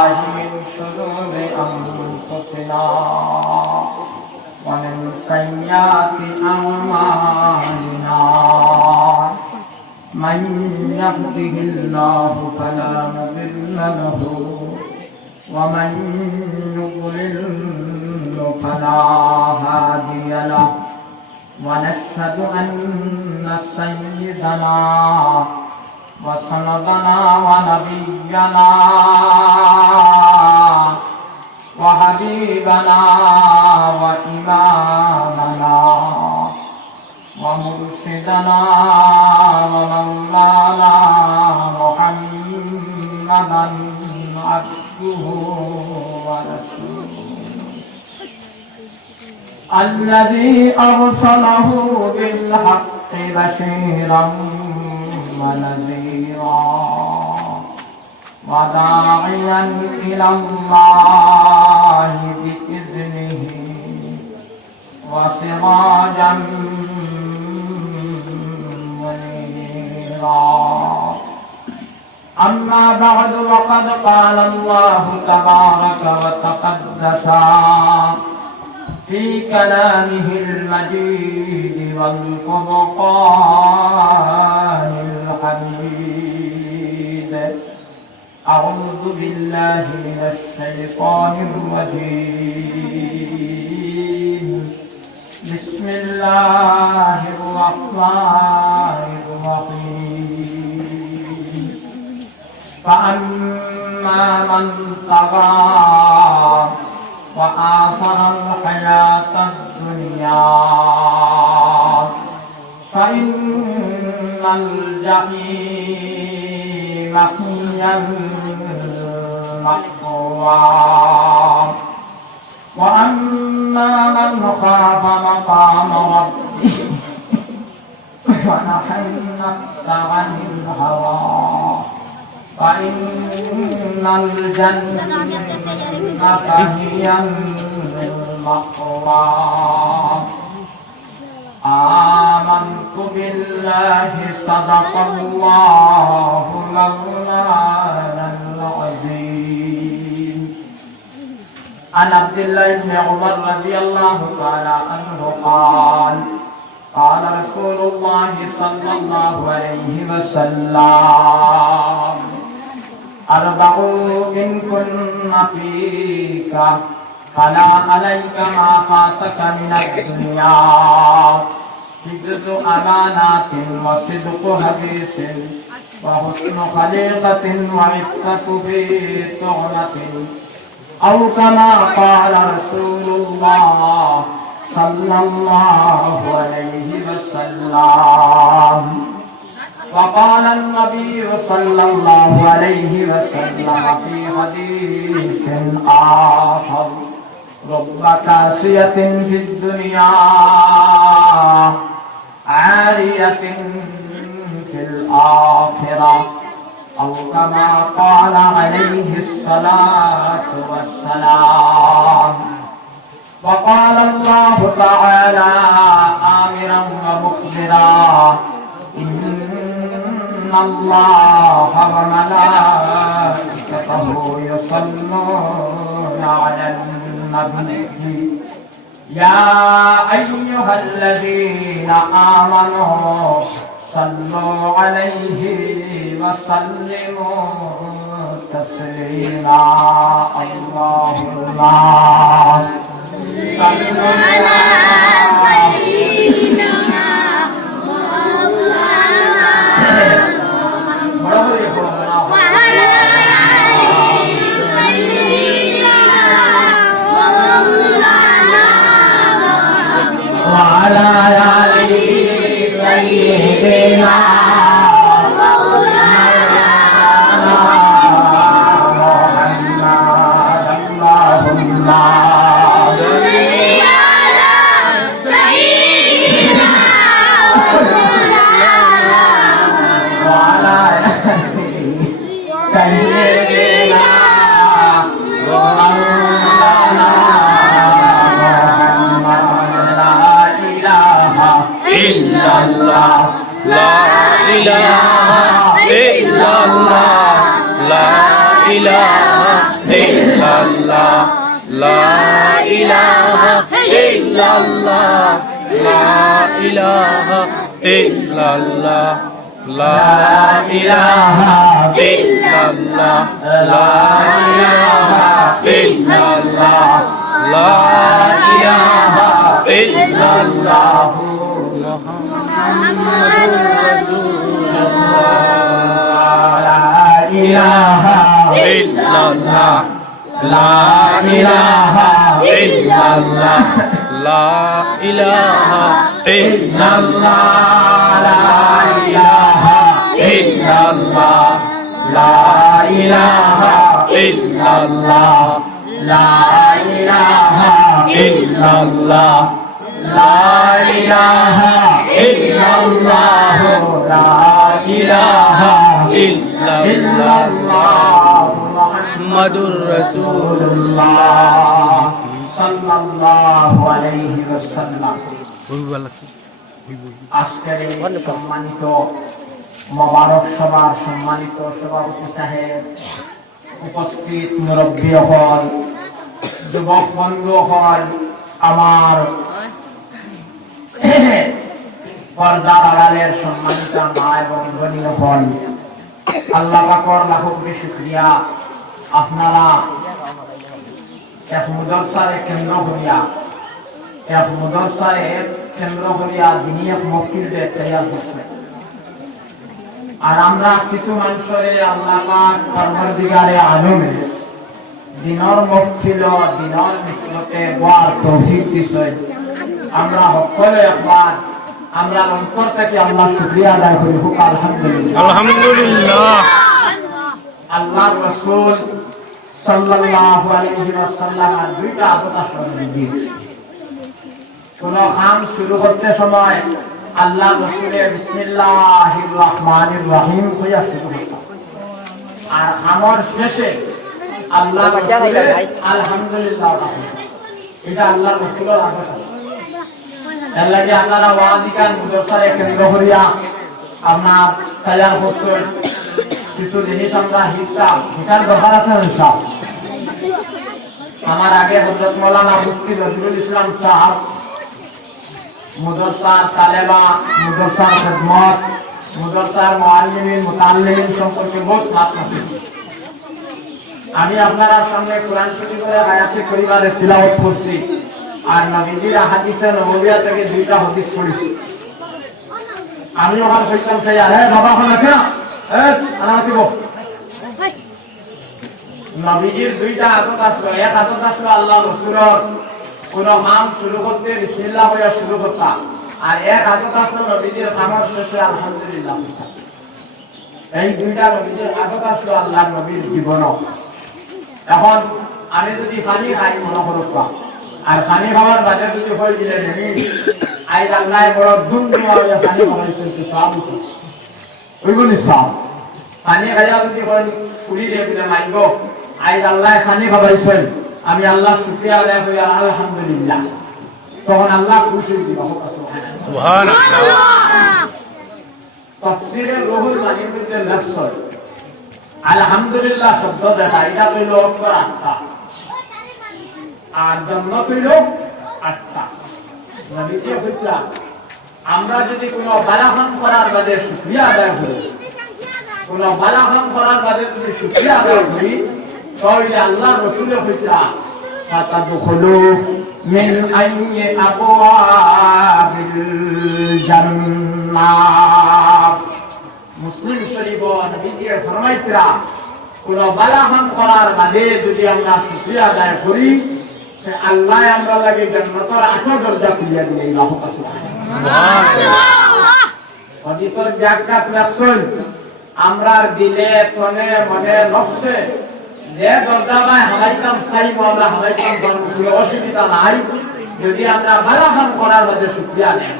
من شرور أنفسنا ومن سيئات أعمالنا من يهده الله فلا مضل له ومن يضلل فلا هادي له ونشهد أن سيدنا وسندنا ونبينا وحبيبنا وإمامنا ومرشدنا ومولانا محمدا عبده ورسوله الذي أرسله بالحق بشيرا ونذيرا وداعيا إلى الله بإذنه وسراجا منيرا أما بعد وقد قال الله تبارك وتقدس في كلامه المجيد والفرقان الحميد أعوذ بالله من الشيطان الرجيم بسم الله الرحمن الرحيم فأما من طغى وآثر الحياة الدنيا فإن الجحيم هي المأوى وأما من خاف مقام ربه ونهى النفس عن الهوى فإن الجنة هي المأوى آمنت بالله صدق الله مولانا العظيم عن عبد الله بن عمر رضي الله تعالى عنه قال قال رسول الله صلى الله عليه وسلم أربع إن كن فيك فلا عليك ما فاتك من الدنيا حفظ أمانات وصدق حديث وحسن خليقة وعفة في طعنة أو كما قال رسول الله صلى الله عليه وسلم وقال النبي صلى الله عليه وسلم في حديث آخر رب كاسية في الدنيا عارية في الآخرة أو كما قال عليه الصلاة والسلام وقال الله تعالى آمرا ومخبرا إن الله وملائكته يصلون على النبي يا أيها الذين آمنوا صلوا عليه وسلموا تسليما اللهم صل على سيدنا وعلى آل سيدنا مولانا محمد اللهم লা ইলাহা ইল্লাল্লাহ লা ইলাহা ইল্লাল্লাহ লা ইলাহা ইল্লাল্লাহ লা ইলাহা ইল্লাল্লাহ লা ইলাহা ইল্লাল্লাহ মুহাম্মাদুর রাসূলুল্লাহ লা ইলাহা ইল্লাল্লাহ লা ইলাহা ইল্লাল্লাহ লা ইলাহা ইল্লাল্লাহ লা ইলাহা ইল্লাল্লাহ লা ইলাহা ইল্লাল্লাহ লা ইলাহা ইল্লাল্লাহ লা ইলাহা ইল্লাল্লাহ লা ইলাহা ইল্লাল্লাহ মুহাম্মাদুর রাসূলুল্লাহ সাল্লাল্লাহু আলাইহি ওয়াসাল্লাম। আজকের এই সম্মানিত মোবারক সভার সম্মানিত সভাপতি সাহেব, উপস্থিত মুরব্বী হল, যুবক বন্ধু হল, আমার পর্দার আড়ালের সম্মানিত মা এবং ভনী হল, আল্লাহ পাকের লাখ কোটি শুকরিয়া। আপনারা এক মুদরসারে কেন্দ্র করিয়া দিনী এক মক্কিলকে তৈয়ার করছেন। আর আমরা কিছু মানুষের আল্লাহ পাক পরবর্তীকালে আলমে দিনের মক্কিল দিনের মিশরতে গোয়ার তৌফিক দিছেন। আমরা সকলে একবার আমরা অন্তর থেকে আল্লাহ শুকরিয়া আদায় করি। হোক আলহামদুলিল্লাহ। আলহামদুলিল্লাহ। আল্লাহর রাসূল সাল্লাল্লাহু আলাইহি ওয়াসাল্লাম দুইটা আদত আসলে কোন কাম শুরু করতে সময় আল্লাহ রাসূলের বিসমিল্লাহির রহমানির রহিম কইয়া শুরু করতেন, আর আমার শেষে আল্লাহ রাসূলের আলহামদুলিল্লাহ। এটা আল্লাহ রাসূলের আদত। এর লাগি আপনারা ওয়াজিকান মুদরসারে কেন্দ্র করিয়া আপনার তৈয়ার করছেন। কিছু জিনিস আমরা হিটার ব্যাপার আছে সব। আমার আগে হযরত মাওলানা মুফতি নজরুল ইসলাম সাহেব মুদরসার তালেবা, মুদরসার খিদমত, মুদরসার মুআল্লিমিন মুতাআল্লিমিন সম্পর্কে বহুত বাত আছে। আমি আপনারা সামনে কোরআন শরীফের আয়াতে করিবারে তিলাওয়াত করছি, আর নবীজির হাদিসে নববিয়া থেকে দুইটা হাদিস পড়েছি। আমি ওখানে কইতাম সেই আরে বাবা কোন আছে না নবীজির দুইটা আদত আসলো। এক আদত আসলো আল্লাহ রাসূলের কোন কাম শুরু করতে বিসমিল্লাহ বলে শুরু করতাম, আর এক আদত আসলো নবীজির কামের শেষে আলহামদুলিল্লাহ। এই দুইটা নবীজির আদত আসলো আল্লাহর নবীর জীবন। এখন আমি যদি পানি খাই মনে করবা, আর পানি খাওয়ার বাদে যদি হয়ে দিলে আইজ আল্লাহ বড় দুমদুমা হয়ে পানি খাওয়াইছে সব ওইগুলি সব পানি খাইয়া যদি পুরি দিয়ে দিলে মাইব আইজ আল্লাহ পানি খাওয়াইছেন, আমি আল্লাহ শুকরিয়া আদায় করি আলহামদুলিল্লাহ। তখন আল্লাহ খুশি দিব। সুবহানাল্লাহ। তাফসীরের রুহুল মানির মধ্যে লেখছে আলহামদুলিল্লাহ শব্দ দেখা, এটা কইল অক্ষর আটটা, আর জন্ম কইল আটটা। নবীজি কইলা আমরা যদি কোনো বালাহান করার বাদে শুকরিয়া আদায় করি, কোনো বালাহান করার বাদে যদি শুকরিয়া আদায় করি, তাহলে আল্লাহ রাসূলে কইলা ফাতাদখুলু মিন আইয়ি আবওয়াবিল জান্নাহ। মুসলিম শরীফ নবীজি ফরমাইতরা কোন বালাহান করার বাদে যদি আমরা শুকরিয়া আদায় করি, আল্লাহ আমরা লাগে জান্নাতের 8 দরজা খুলে দিবে। আল্লাহু সুবহানাল্লাহ। হাদিসের ব্যাখ্যা রাসূল আমরার দিলে মনে মনে নফসে যে দরজা বাই হামাইতাম চাই আমরা হামাইতাম, কোনো অসুবিধা নাই যদি আমরা বালাহান করার বাদে শুকরিয়া নেই।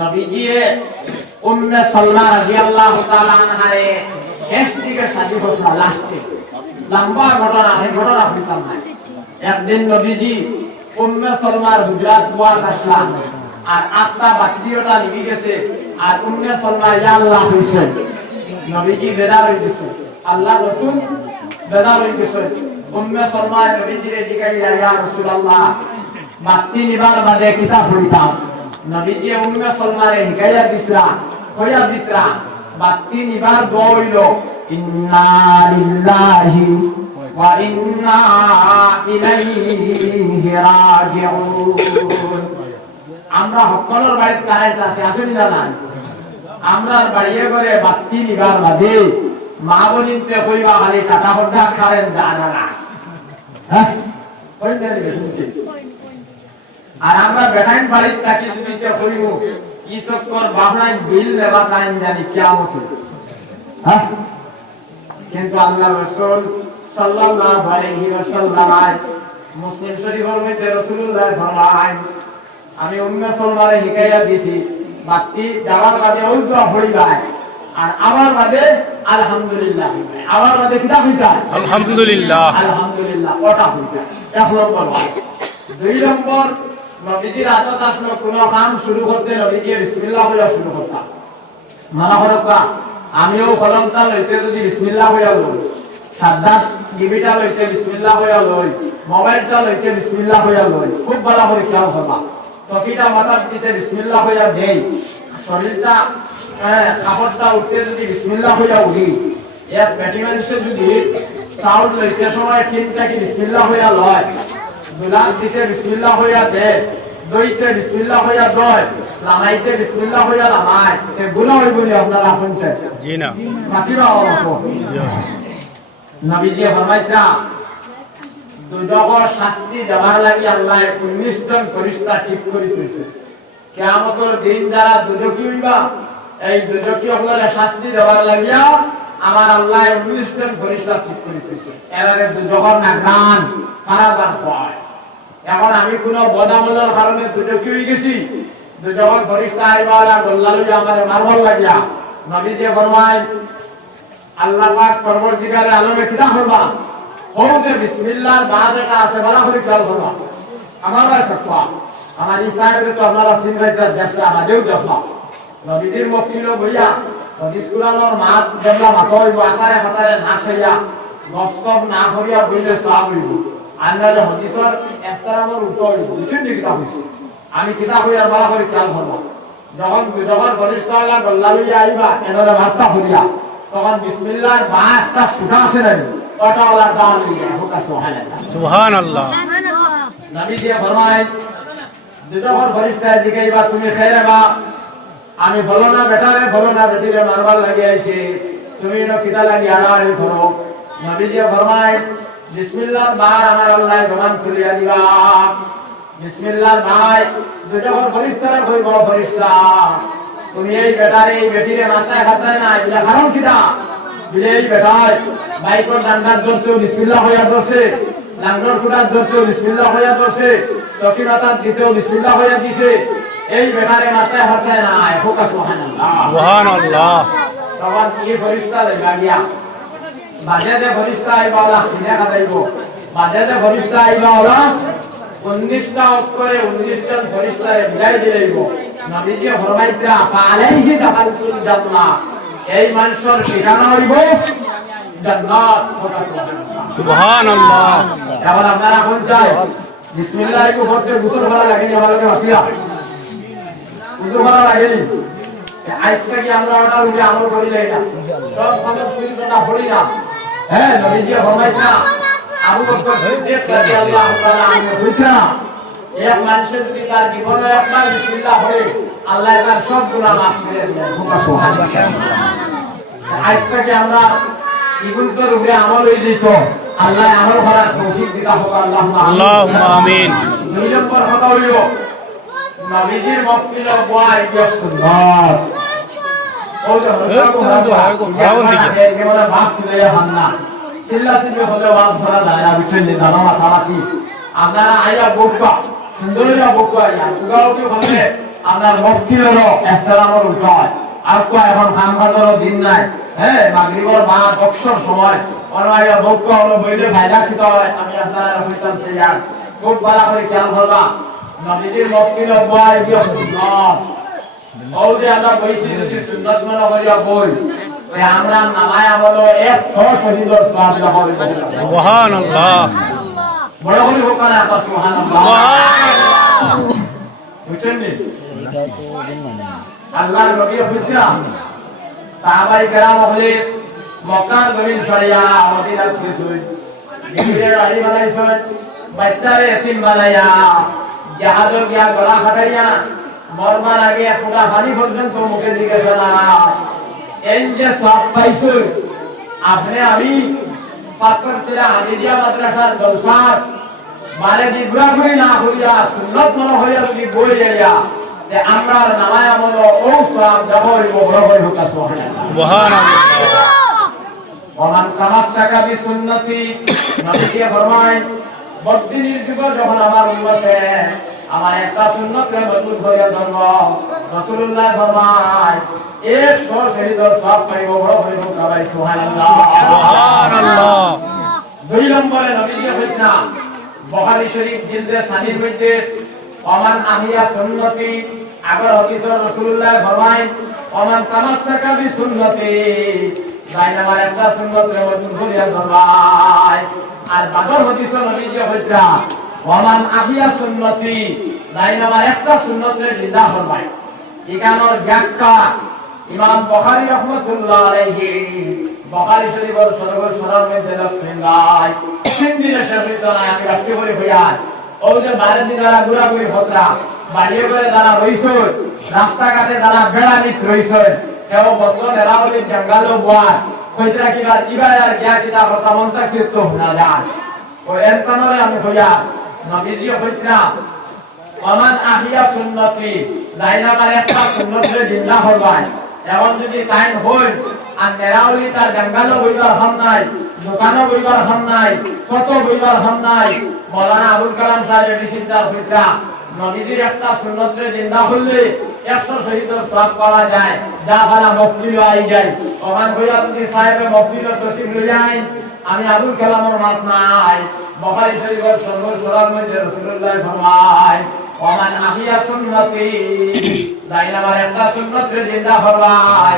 নবীজি উম্মে সালমা রাদিয়াল্লাহু তাআলা আনহারে শেষ দিকে শাদী হতো, লাস্টে লম্বা ঘটনা, এই ঘটনা শুনতাম না। একদিন নবীজি উম্মে সালমার হুজরাত ওয়াজ আসলাম, আর আত্মা বাতিটা নিভে গেছে, আর উম্মে সালমা ইয়া আল্লাহ হইছে। নবীজি বেদার হয়ে গেছে, আল্লাহ রাসূল বেদার হয়ে গেছে। উম্মে সালমা নবীজির জিগাইলা ইয়া রাসূলুল্লাহ বাতি নিবার বাদে কিতাব পড়িতাম নবীজি উম্মে সালমারে হিকায়া দিতরা বাতি নিবার দইল ইন্না লিল্লাহি ওয়া ইন্না ইলাইহি রাজিউন আমরা সকলের বাড়িতে কারেন্ট আছে আসেনি না নাই আমরা বাড়িয়ে করে বাতি নিবার বাদে মা বলিতে কইবা খালি টাকা পড়া খারেন জানা না হ্যাঁ কই দেন আর আমরা বেটাইন বাড়িতে থাকি যদি তে কইব কি সকর বাবলাই বিল নেবা টাইম জানি কিয়ামত হ্যাঁ কিন্তু আল্লাহ রাসূল সাল্লাল্লাহু আলাইহি ওয়াসাল্লাম মুসলিম শরীফের মধ্যে রাসূলুল্লাহ ফরমান আমি উম্মে সালমারে হিকায়া দিছি বাতি যাওয়ার বাদে ওই দোয়া পড়িবাই আর আমার বাদে আলহামদুলিল্লাহ আমার বাদে কিটা হইতা আলহামদুলিল্লাহ আলহামদুলিল্লাহ ওটা হইতা এক নম্বর দুই নম্বর নবীজির আদত আসলো কোন কাম শুরু করতে নবীজি বিসমিল্লাহ বলে শুরু করতাম মানা হরকা আমিও কলমটা লইতে যদি বিসমিল্লাহ বলে লই সাদ্দাত গিবিটা লইতে বিসমিল্লাহ বলে লই মোবাইলটা লইতে বিসমিল্লাহ বলে লই খুব ভালো করে খেয়াল করবা তকিটা মাথা দিতে বিসমিল্লাহ বলে দেই শরীরটা কাপড়টা উঠতে যদি বিসমিল্লাহ বলে উঠি এক পেটি মানুষে যদি চাউল লইতে সময় কিনটা কি বিসমিল্লাহ বলে লয় দুলাল দিতে বিসমিল্লাহ হইয়া দে দইতে বিসমিল্লাহ হইয়া দয় লামাইতে বিসমিল্লাহ হইয়া লামাই এ গুনাহ হইব নি আপনারা শুনছে জি না মাতিবা অল্প নবীজি ফরমাইতা দুজকর শাস্তি দেওয়ার লাগি আল্লাহ 19 জন ফেরেশতা ঠিক করে দিয়েছে কিয়ামতের দিন যারা দুজকি হইবা এই দুজকি হলে শাস্তি দেওয়ার লাগিয়া আমার আল্লাহ 19 জন ফেরেশতা ঠিক করে দিয়েছে এরারে দুজকর না গান কারাগার হয় এখন আমি কোন বদামলের কারণে দুজকি হয়ে গেছি দুজকর ফেরেশতা আইবালা গল্লালু আমারে মারবার লাগিয়া নবীজি ফরমায় আল্লাহ পাক পরবর্তীকালে আলমে কিতা করবা হোকে বিসমিল্লাহর বাদ এটা আছে বলা করে খেয়াল করবা আমার ভাই সত্তা আমার ইসলামে তো আপনারা সিনরাইটা দেখতে আমাদেরও দেখবা নবীজির মুখ ছিল বইয়া হাদিস কুরআনের মাত যেগুলা মাথা হইব আকারে হাতারে না খাইয়া গসব না করিয়া বইলে সওয়াব হইব আন্দাজে হাদিসের ইহতিরামের উল্টো হইব বুঝছেন কি কিতাব হইছে আমি কিতাব হইয়া বলা করে খেয়াল করবা যখন ফেরেশতা আল্লাহ গল্লা লইয়া আইবা এনরে মাথা করিয়া তখন বিসমিল্লাহর বাদটা সুটা আছে না ওটা ওলা দাল লইয়া হোক সুবহানাল্লাহ সুবহানাল্লাহ নবী দিয়ে ফরমায় যখন ফেরেশতা জিগাইবা তুমি খাইরাবা আমি বলো না বেটারে বলো না বেটিরে মারবার লাগি আইছে তুমি ন কিতা লাগি আড়াআড়ি করো নবী দিয়ে ফরমায় বিসমিল্লাহর বার আমার আল্লাহ জবান খুলিয়া দিবা বিসমিল্লাহর ভাই যখন ফেরেশতারা কইব ফেরেশতা তুমি এই বেটারে এই বেটিরে মাথায় হাতায় না এটা কারণ কিটা বিলেই বেটায় বাইকর ডান্ডার ধরতেও বিসমিল্লাহ হইয়া বসে লাঙ্গর ফুটার ধরতেও বিসমিল্লাহ হইয়া বসে চকি মাথার দিতেও বিসমিল্লাহ হইয়া দিছে এই বেটারে মাথায় হাতায় না হোকা সুবহানাল্লাহ সুবহানাল্লাহ তখন কি ফেরেশতা লাগিয়া বাজারে ফেরেশতা আইবালা সিনা খাইব বাজারে ফেরেশতা আইবালা 19টা অক্ষরে 19 জন ফেরেশতারে বিদায় দিলেইব নবীজি ফরমাইতা আলাইহি দাখালতুল জান্নাহ এই মানুষের ঠিকানা হইব জান্নাত সুবহানাল্লাহ এখন আপনারা কোন চাই বিসমিল্লাহ কো করতে গোসল করা লাগেনি আমাদের ওয়াসিয়া গোসল করা লাগেনি আজকে কি আমরা ওটা উঠে আমল করি নাই না সব খবর শুনি তো না পড়ি না হ্যাঁ নবীজি ফরমাইতা আবু বকর সিদ্দিক রাদিয়াল্লাহু তাআলা আনহু বুঝনা এক মানুষের যদি তার জীবনে একবার বিসমিল্লাহ পড়ে আল্লাহ তার সব গুনাহ মাফ করে দেয় সুবহানাল্লাহ আজকে কি আমরা ইগুনতর উপরে আমল হই দিত আল্লাহ আমল করার তৌফিক দিতা হোক আল্লাহুম্মা আমিন দুই নম্বর কথা হইল নবীজির মক্কিল বয় কি সুন্দর ও যে কেবল ভাত তুলে হান্না চিল্লা চিল্লি হলে ওয়াজ ধরা যায় না বিচলে দানা সারাতি আপনারা আইয়া বকবা সুন্দরীরা বকবা আইয়া উগাও কি বলে আপনার মক্কিলেরও ইহতিরামের উঠায় আর কো এখন খামখাজেরও দিন নাই হ্যাঁ মাগরিবের বাদ অবসর সময় অনলাইয়া বকবা হলো বইলে ভাইরা কিতা হয় আমি আপনারা রাখতাম সেইয়ার খুব ভালো করে খেয়াল করবা নবীজির মক্কিল বয় কি সুন্দর ও যে আমরা বইছি যদি সুন্নাত মানা করিয়া বই ওই আমরা নামায়া বলো 100 শহীদের সওয়াব লাভ হবে। সুবহানাল্লাহ। বড় করে হোক না আপনার সুবহানাল্লাহ। বুঝছেন নি? আল্লাহর নবী হইছিলাম সাহাবায়ে কেরাম হলে মক্কার জমিন ছাড়িয়া মদিনার গেছেন। জিবরিল আলী বানাইছেন, বাচ্চারে এতিম বানাইয়া জাহাজ গিয়া গলা ফাটাইয়া মরবার আগে এক ফোঁটা পানি পর্যন্ত মুখে দিকে ফেলা। এই যে সব পাইছেন আপনি আমি পাথর ছিলা হামিদিয়া মাদ্রাসার জলসার বারে দি ঘুরাঘুরি না হইয়া সুন্নত মনে হইয়া যদি বই যাইয়া যে আমরা নামায় আমল ও সব জবর বড় হই হোক সুবহানাল্লাহ। ওমান তামাসসাকা বিসুন্নতি নবীজি ফরমায় বদিনের যুগ যখন আমার উম্মতে আমার একটা সুন্নতকে মজবুত করে ধরব রাসূলুল্লাহ ফরমায় 100 শহীদের সওয়াব পাইব বড় হই হোক সুবহানাল্লাহ সুবহানাল্লাহ। দুই নম্বরে নবীজি হইতা বুখারী শরীফ জিলদে সানির মধ্যে ওমান আহিয়া সুন্নতি আগর হাদিস রাসূলুল্লাহ ফরমায় ওমান তামাসসাকা বিসুন্নতি বাইনামার একটা সুন্নতকে মজবুত করে ধরবাই। আর বাদর হাদিস নবীজি হইতা ওমান আহিয়া সুন্নতি বাইনামার একটা সুন্নতকে জিন্দা করবাই। এখানের ব্যাখ্যা ইমাম বুখারী রাহমাতুল্লাহ আলাইহি বুখারী শরীফের সরল মধ্যে লিখছেন ভাই তিন দিনের শেষ হইতো না আমি রাখতে বলি হইয়া ও যে বাইরে দিন যারা ঘোরাঘুরি হতরা বাড়িয়ে করে যারা রইছে রাস্তাঘাটে যারা বেড়ানিত রইছে কেউ বদল এরাবলি জঙ্গল বুয়ার কইতরা কিবা ইবার আর গিয়া কিতা কথা মনটা কীর্ত না যায় ও এনতনরে আমি হইয়া নবীজি হইতরা ওমান আহিয়া সুন্নতি লাইলামার একটা সুন্নতরে জিন্দা করবাই। এখন যদি টাইম হই আর নেরাউলি তার জঙ্গলও বইবার হন নাই, দোকানও বইবার হন নাই, কত বইবার হন নাই, মৌলানা আবুল কালাম সাহেব বিচিন্তার হইতা নবীজির একটা সুন্নতরে জিন্দা করলে 100 শহীদের সওয়াব পাওয়া যায়। যা ভালা মফলিল আই যায় ওখান কইয়া যদি সাহেবে মফলিল তসিব লই আই আমি আবুল কালামের মাত নাই। বুখারী শরীফের সরল মধ্যে রাসূলুল্লাহ ফরমায় ওমান আহিয়া সুন্নতি দাইলামার একটা সুন্নতরে জিন্দা করবাই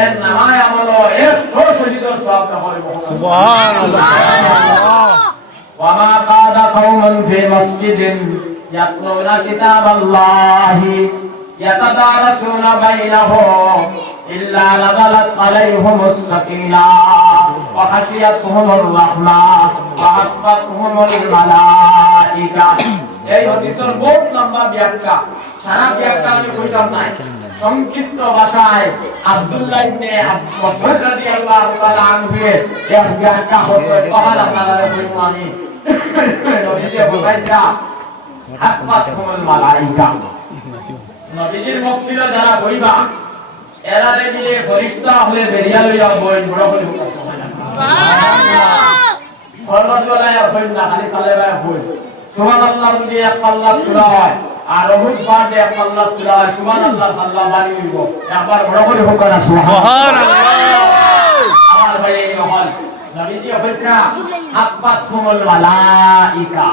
এর নামায় আমল 100 শহীদের সওয়াব লাভ হবে সুবহানাল্লাহ। ওয়া মা কাদা কওমান ফি মসজিদিন ইয়াতলুনা কিতাবাল্লাহি ইয়াতাদারাসুনা বাইনাহুম ইল্লা নাযালাত আলাইহিমুস সাকিনাহ ওয়া হাশিয়াতুহুমুর রাহমাহ ওয়া হাফাতুহুমুল মালায়েকা। এই হাদিসের বহুত লম্বা ব্যাখ্যা, সারা ব্যাখ্যা আমি কইতাম নাই, সংক্ষিপ্ত ভাষায় আব্দুল্লাহ ইবনে আব্বাস রাদিয়াল্লাহু তাআলা আনহু এর ব্যাখ্যা হচ্ছে কহালা তাআলা কইমানি নবীজি বলেছেন হাফাতুহুমুল মালায়েকা। নবীজির মক্কিল যারা হইবা এরারে দিলে ফেরেশতা হলে বেরিয়া লইয়া বই বড় করে সুবহানাল্লাহ। ফরমাতওয়ালা হই না খালি তালেবায় হই সুবহানাল্লাহ যদি এক পাল্লা সূরা হয় আর রহুদ পাঠে এক পাল্লা সূরা হয় সুবহানাল্লাহ আল্লাহ বাড়ি হইব একবার বড় করে হোক না সুবহানাল্লাহ। আমার ভাই এই হল নবীজি হইতা হাফাতুহুমুল মালায়েকা।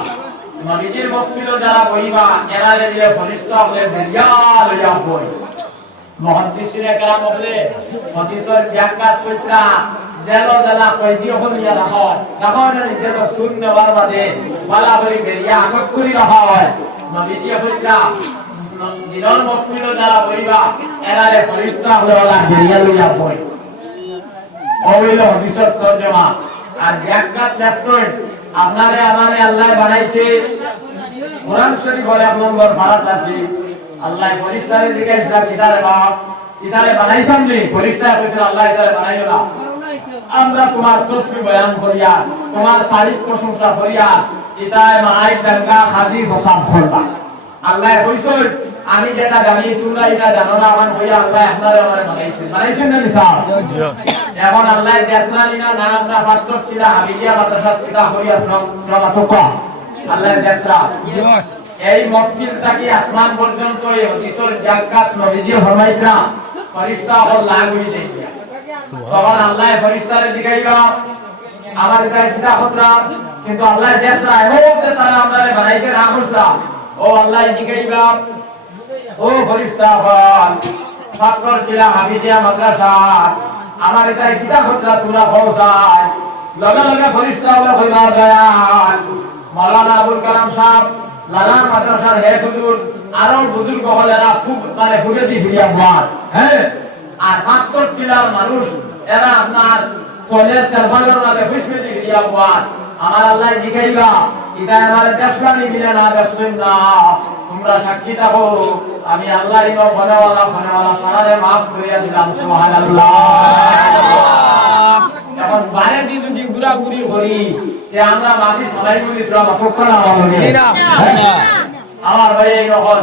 নবীজির মক্কিল যারা হইবা এরারে দিলে ফেরেশতা হলে বেরিয়া লইয়া বই। মুহাদ্দিসিনে কেরাম বলে হাদিসের ব্যাখ্যা কইতা জেলো দলা কইদি হলিয়া রাখয় রাখয় না যেটা শূন্য বারবাদে বালা বলি বেরিয়া আগত করি রাখয়। নবীজি কইতা দিনের মক্কিল যারা হইবা এরারে ফেরেশতা হলে ওলা বেরিয়া লইয়া বই। ওইল হাদিসের তরজমা আর ব্যাখ্যা লেফট আপনারে আমারে আল্লাহ বানাইতে কোরআন শরীফের 1 নম্বর ফারাত আছে আল্লাহ ফেরেশতারে জিজ্ঞাসা কিতারে বাপ কিতারে বানাইছাম নি ফেরেশতা কইছে আল্লাহ কিতারে বানাইলো না। আমরা তোমার তসবিহ বয়ান করিয়া তোমার তারিফ প্রশংসা করিয়া কিতায় মাই দাঙ্গা হাদিস হিসাব করবা। আল্লাহ কইছে আমি যেটা জানি তোমরা এটা জানো না আমার কইয়া আল্লাহ আপনারে আমারে বানাইছেন না নিসাব। এখন আল্লাহ দেখলানি না নামটা পাত্র ছিল হাবিয়া মাদ্রাসা কিতা হইয়া প্রমাতক আল্লাহ দেখলা এই মসজিদটা কি আসমান পর্যন্ত এই হাদিসের জাকাত নবীজি ফরমাইতা ফেরেশতা হল লাগি যাই তখন আল্লাহ ফেরেশতারে দিগাইবা আমার কাছে কিতা হতরা কিন্তু আল্লাহ দেখলা ও যে তারা আমারে বানাইতে রাখছলা ও আল্লাহ দিগাইবা ও ফেরেশতা হল পাত্র ছিল হাবিয়া মাদ্রাসা আমার এটা কিতা হতরা তোমরা পৌঁছায় লগে লগে ফরিস্তা হলে হইবা যায় মাওলানা আবুল কালাম সাহেব লালান মাদ্রাসার হেড হুজুর আরো বুজুর্গ হলেরা খুব মানে ফুটে দিয়ে ফিরিয়া মার হ্যাঁ আর ৭৫ জেলার মানুষ এরা আপনার চলে তেরবাজার লাগে খুশমি দিয়ে ফিরিয়া মার আমার আল্লাহ জিগাইবা এটা আমার দেশলানি মিলে না দেশন না তোমরা সাক্ষী থাকো আমি আল্লাহ ইনো ফনেওয়ালা সারারে মাফ করিয়া দিলাম সুবহানাল্লাহ। এখন বাইরে দিয়ে যদি ঘুরাঘুরি করি যে আমরা মাটি সবাই করি তোরা কখন আমার ভাই এই রকম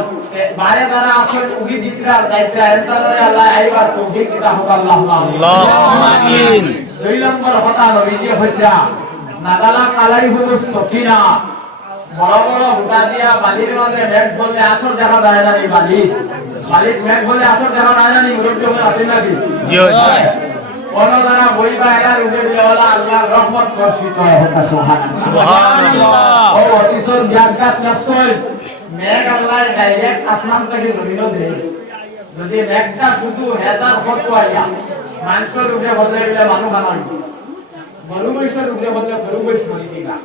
বাইরে তারা আসল উগি দিতরা দায়িত্ব এন্টারে আল্লাহ আইবার তৌফিক দিতা হোক আল্লাহুম্মা আমিন। 2 নম্বর কথা নবীজি হইতা নাগালা কালাই হলো সকিনা বড় বড় হুটা দিয়া বালির মধ্যে মেঘ বললে আসর দেখা যায় না এই বালির মেঘ বললে আসর দেখা যায় না এই মুরব্বী বলে আসে নাকি জি কোন দ্বারা বইবা এলার উপরে দিলেওয়ালা আল্লাহর রহমত বর্ষিত হয় সুবহানাল্লাহ। ও অতিশয় জ্ঞানকাত নষ্টই মেঘ আল্লাহ ডাইরেক্ট আসমান থেকে জমিনও দেয় যদি মেঘটা শুধু হেদার ফটো আইয়া মানুষের উপরে বদলে গেলে মানুষ আনাই গরু বৈশের উপরে বদলে গরু বৈশ বলি দিবা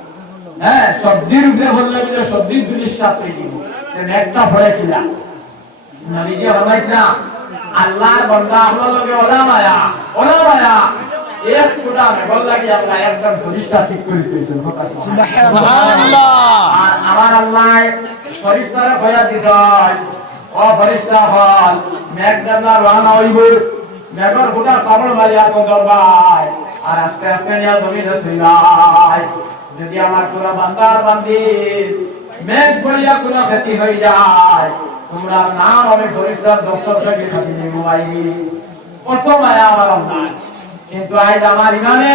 হ্যাঁ সবজির উপরে বদলে গেলে সবজির জিনিস সাথে দিব মেঘটা ভরে কিলা নবীজি ফরমাইতা আল্লাহর বান্দা আপনার লগে ওলা মায়া এক ছোটা মেঘল লাগি আল্লাহ একদম ফরিস্তা ঠিক করে দিয়েছেন সুবহানাল্লাহ। আর আমার আল্লাহ ফরিস্তারে কইয়া দিছেন ও ফরিস্তা হল মেঘ দাদা রানা হইব মেঘর ফুটা পাবল মারিয়া তো দরবাই আর আস্তে আস্তে নিয়া জমিনে থইলাই যদি আমার পুরা বান্দার বান্দি মেঘ পড়িয়া কোনো ক্ষতি হয়ে যায় তোমরা নাম আমি ফরিস্তার দপ্তর থেকে খাতি মোবাইল কত মায়া আমার আল্লাহ কিন্তু আজ আমার ইমানে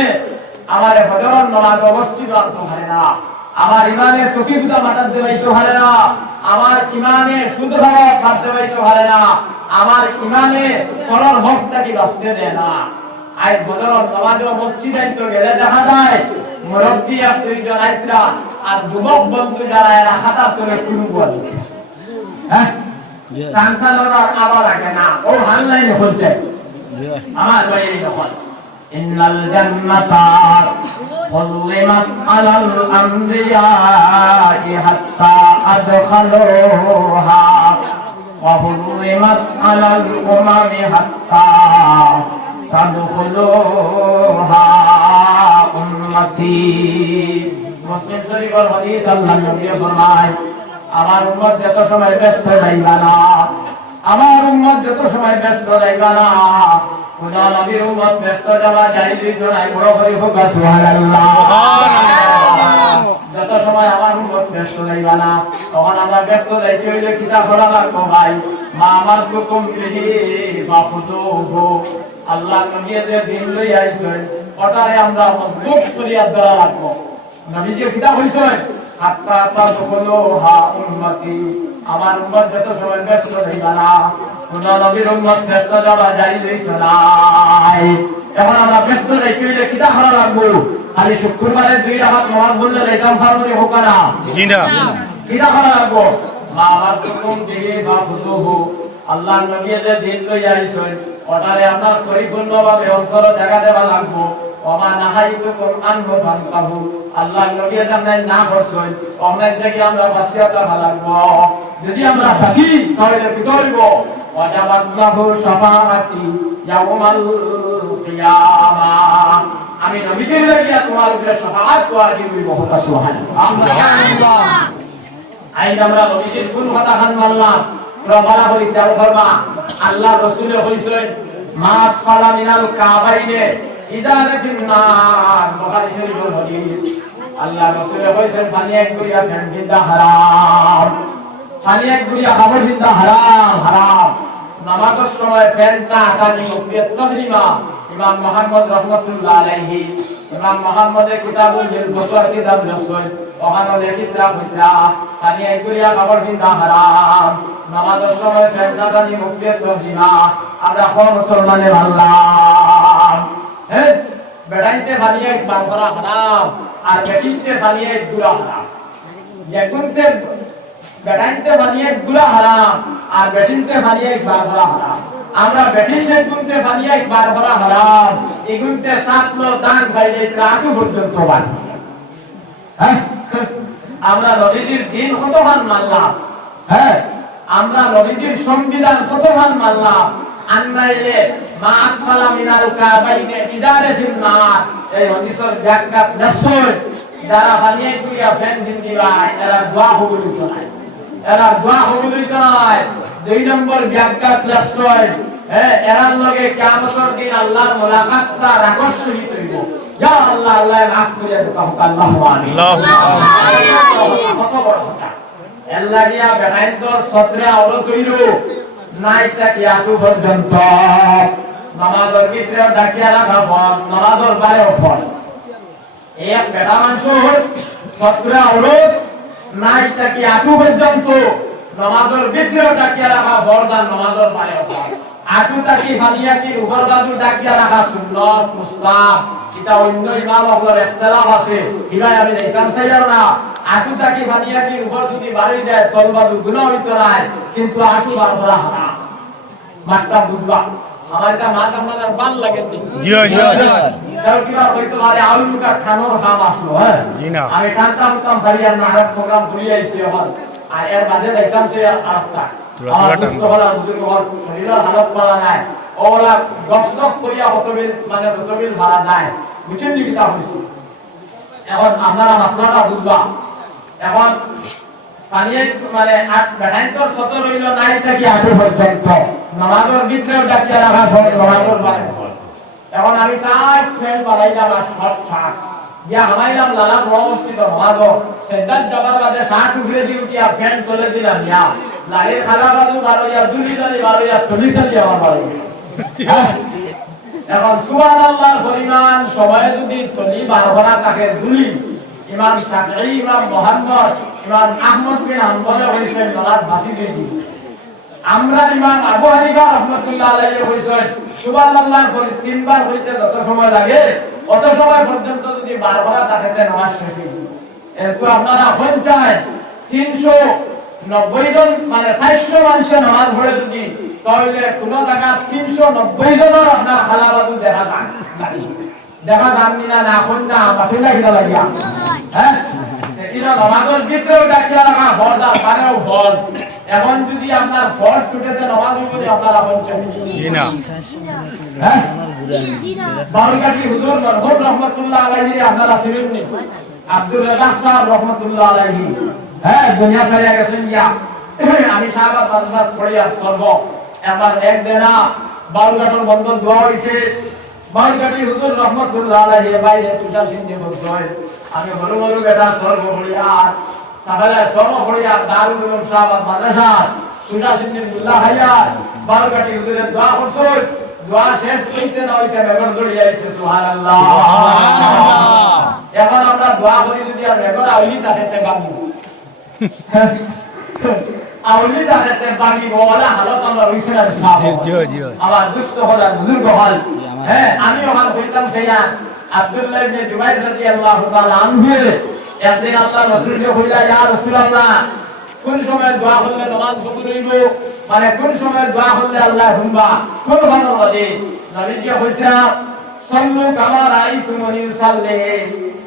আমার হজরত নামাজ অবস্থিত আনতে পারে না আমার ইমানে তকিবুদা মাটার দেবাইতে পারে না আমার ইমানে শুদ্ধভাবে বাদ দেবাইতে পারে না আমার ইমানে করল হকটাকে বাঁচতে দেয় না আজ হজরত নামাজ মসজিদ আইতো গেলে দেখা যায় মুরব্বী আর 2 জন আইতরা আর যুবক বন্ধু যারা এরা হাতার তোলে কুরু বলে হ্যাঁ সাংসারের আবার লাগে না ও হাল্লাই হচ্ছে আমার বাইরে যখন ইন্নাল জান্নাতা হুল্লিমাত আলাল আমরিয়াই হাত্তা আদখালুহা ওয়া হুল্লিমাত আলাল উমামি হাত্তা তাদখুলুহা উম্মতি মুসলিম শরীফের হাদিস আল্লাহ নবী ফরমায় আমার উম্মত যত সময় ব্যস্ত যাইবা না আমার উম্মত যত সময় ব্যস্ত যাইবা না খোদা নবীর উম্মত ব্যস্ত যাওয়া যাইলি জনাই বড় করে হোক সুবহানাল্লাহ। যত সময় আমার উম্মত ব্যস্ত যাইবা না তখন আমরা ব্যস্ত যাইতে হইলে কিতাব পড়া লাগবো ভাই মা আমার হুকুম বিহি ফাফুতুহু আল্লাহ নবী যে দিন লই আইছেন ওটারে আমরা মজবুত শরীয়ত ধরা লাগবো নবীজি কিতাব হইছেন হাত্তা তাদখুলুহা উম্মতি আমার উম্মত যত সময় ব্যস্ত হইবা না কোন নবীর উম্মত ব্যস্ত যাওয়া যাইলেই চলাই এখন আমরা ব্যস্ত রেখে হইলে কিতা করা লাগবো খালি শুক্রবারে 2 রাকাত নামাজ পড়লে রেকাম ফারমনি হোক না জি না কিতা করা লাগবো মা আমার হুকুম দিয়ে বাফুতুহু আল্লাহ নবী যে দিন লই আইছেন ওটারে আপনার পরিপূর্ণভাবে অন্তর জায়গা দেওয়া লাগবো ওমা নাহাইতুকুম আনহু ফান্তাহু আল্লাহ নবী জানেন না করছেন আমরা থেকে আমরা বাসিয়াতা লাগবো যদি আমরা থাকি তাহলে কি করব ওয়াজাবাল্লাহু শাফাআতি ইয়াউমাল কিয়ামাহ আমি নবীজির লাগিয়া তোমার উপরে শাফাআত ওয়াজিব হইব সুবহানাল্লাহ। আইন আমরা নবীজির কোন কথা খান মানলাম প্রবালা বলি তেল করবা আল্লাহ রাসূলে কইছেন মা সালা মিনাল কাবাইনে ইদারাতিন নার বুখারী শরীফের হাদিস আল্লাহ রাসূলে কইছেন পানি এক গুড়িয়া ফেনকিদা হারাম পানি এক গুড়িয়া খাবার দিদা হারাম নামাজের সময় ফেনটা আটানি মুক্তিয়ত তাহরিমা ইমাম মুহাম্মদ রাহমাতুল্লাহ আলাইহি ইমাম মুহাম্মদের কিতাবুল বসর কিতাব লিখছেন ওখানে লেখিতরা কইরা পানি এক গুড়িয়া খাবার দিদা হারাম নামাজের সময় ফেনটা আটানি মুক্তিয়ত তাহরিমা আমরা কোন মুসলমানের আল্লাহ বেড়াইতে বানিয়ে বারবার হারাম আর বেটিতে বানিয়ে গুলা হারাম যেগুনতে বেড়াইতে বানিয়ে গুলা হারাম আর বেটিতে বানিয়ে বারবার হারাম আমরা ব্যাটিংয়ে গুনতে বানিয়ে একবার ভরা হারাম এগুনতে সাতলো দান বাইরে রাতু পর্যন্ত বান হ্যাঁ আমরা নবীজির দিন কতক্ষণ মানলাম হ্যাঁ আমরা নবীজির সংবিধান কতক্ষণ মানলাম আন্নাইলে মা আসফালা মিনাল কাবাইনে ইদারাতিন নার এই হাদিসের ব্যাখ্যা নসর যারা বানিয়ে গুলিয়া ফ্যান দিবাই এরা দোয়া কবুল করে এরা দোয়া কবুল করে দুই নম্বর ব্যাখ্যা নসর এরার লগে কিয়ামতের দিন আল্লাহর মুলাকাতটা আকর্ষণীয় হইব ইয়া আল্লাহ আল্লাহ মাফ করে দাও আল্লাহু আমিন কত বড় কথা আল্লাহ দিয়া বেনাইতো সত্রে আলো তৈরো নাইটা কি আতু পর্যন্ত নামাজের ভিতরে ডাকিয়া রাখা বল নামাজের বাইরে ফল এক বেটা মানুষ সত্রে আলো নাইটা কি আতু পর্যন্ত নামাজের ভিতরে ডাকিয়া রাখা বল আর নামাজের বাইরে ফল আতু তাকি ফালিয়া কি উপর বাজু ডাকিয়া রাখা সুন্নাত মুস্তাহাব এটা অন্য ইমাম ওগুলোর ইখতিলাফ আছে ইভাবে আমি দেখাম চাইও না আতু তাকি ফালিয়া কি উপর যদি বাড়ি যায় তল বাজু গুনাহ হইতো না কিন্তু আতু বারবার হারাম মাত্রা বুঝবা আমার এটা মাথা মাথার বাল লাগে জি জি তাও কিবা হইতো আরে আলুকা খানোর কাম আসলো হ্যাঁ জি না আমি টানতাম ফারিয়ার না আর প্রোগ্রাম করি আইছি আমার আর এর বাদে দেখাম সে আরেকটা আর মুস্তফা বুজুর্গ হল শরীরের হালত করা নাই ওলা দর্শক করিয়া হতবিল মানে হতবিল মারা যায় বুঝছেন কি কিতাব হইছে এখন আপনারা মাসলাটা বুঝবা এখন পানিয়ে মানে আট বেড়াইতর সত রইল নাই থাকি আগে পর্যন্ত নামাজের ভিতরেও ডাকিয়া রাখা হয় নামাজের বারে এখন আমি তাই ফ্রেন্ড বানাইলাম আর শর্ট শার্ট গিয়া হামাইলাম লালা অবস্থিত নামাজ সেদার যাবার বাদে শার্ট উঠে দিও কি আর ফ্যান চলে দিলাম ইয়া লালের খালা বাদু বারো ইয়া দুলি দালি বারো ইয়া চলি দালি আমার বারো এখন সুবহানাল্লাহর পরিমাণ সময় যদি চলি বারোরা তাকে দুলি ইমাম শাফিঈ ইমাম মুহাম্মদ ইমাম আহমদ বিন হাম্বলে হইছেন নামাজ বাসি দিয়ে আমরা ইমাম আবু হানিফা রাহমাতুল্লাহ আলাইহি হইছেন সুবহানাল্লাহর পরে তিনবার হইতে যত সময় লাগে অত সময় পর্যন্ত যদি বারবার তাকে নামাজ শেষ হই এরপর আপনারা পঞ্চায়েত 390 জন মানে 400 মানুষের নামাজ পড়ে যদি তাহলে কোন জায়গা 390 জনের আপনার খালাবাদু দেখা যায় দেখা যাননি না না কোন না মাঠে লাগিয়া লাগিয়া হ্যাঁ এটা নামাজের ভিতরেও ডাকিয়া রাখা ফরজ আর পারেও ফরজ এখন যদি আপনার ফরজ ছুটেতে নামাজ পড়ে আপনারা বলছেন জি না হ্যাঁ বারকাতি হুজুর মরহুম রাহমাতুল্লাহ আলাইহি আপনারা শুনেননি আব্দুর রাজ্জাক সাহেব রাহমাতুল্লাহ আলাইহি হ্যাঁ দুনিয়া ছেড়ে গেছেন ইয়া আমি সাহাবা বাদশাহ পড়িয়া সর্ব একবার এক দেনা বারকাতর বন্ধ দোয়া হইছে বারকাতি হুজুর রাহমাতুল্লাহ আলাইহি বাইরে তুজা সিন্ধে বসয় আমি বড় বড় বেটা সর্ব পড়িয়া সাহাবা সর্ব পড়িয়া দারুল উলুম সাহাবা মাদ্রাসা তুজা সিন্ধে মুল্লাহ হায়া বারকাতি হুজুরের দোয়া করছে দোয়া শেষ হইতে না হইতে মেঘর দড়ি আইছে সুবহানাল্লাহ এখন আমরা দোয়া করি যদি আর মেঘর আউলি তাতে বাকি আউলি তাতে বাকি বলা হালত আমরা হইছে না জি জি আমার দুষ্ট হল আর বুজুর্গ হল হ্যাঁ আমি ওখান কইতাম সেইয়া আব্দুল্লাহ ইবনে জুবাইর রাদিয়াল্লাহু তাআলা আনহু একদিন আল্লাহর রাসূলকে কইলা ইয়া রাসূলুল্লাহ কোন সময় দোয়া করলে নামাজ কবুল হইব মানে কোন সময় দোয়া করলে আল্লাহ শুনবা কোন ভালো বলে নবীজি কইতা সাল্লু কামা রাআইতুমুনি উসাল্লি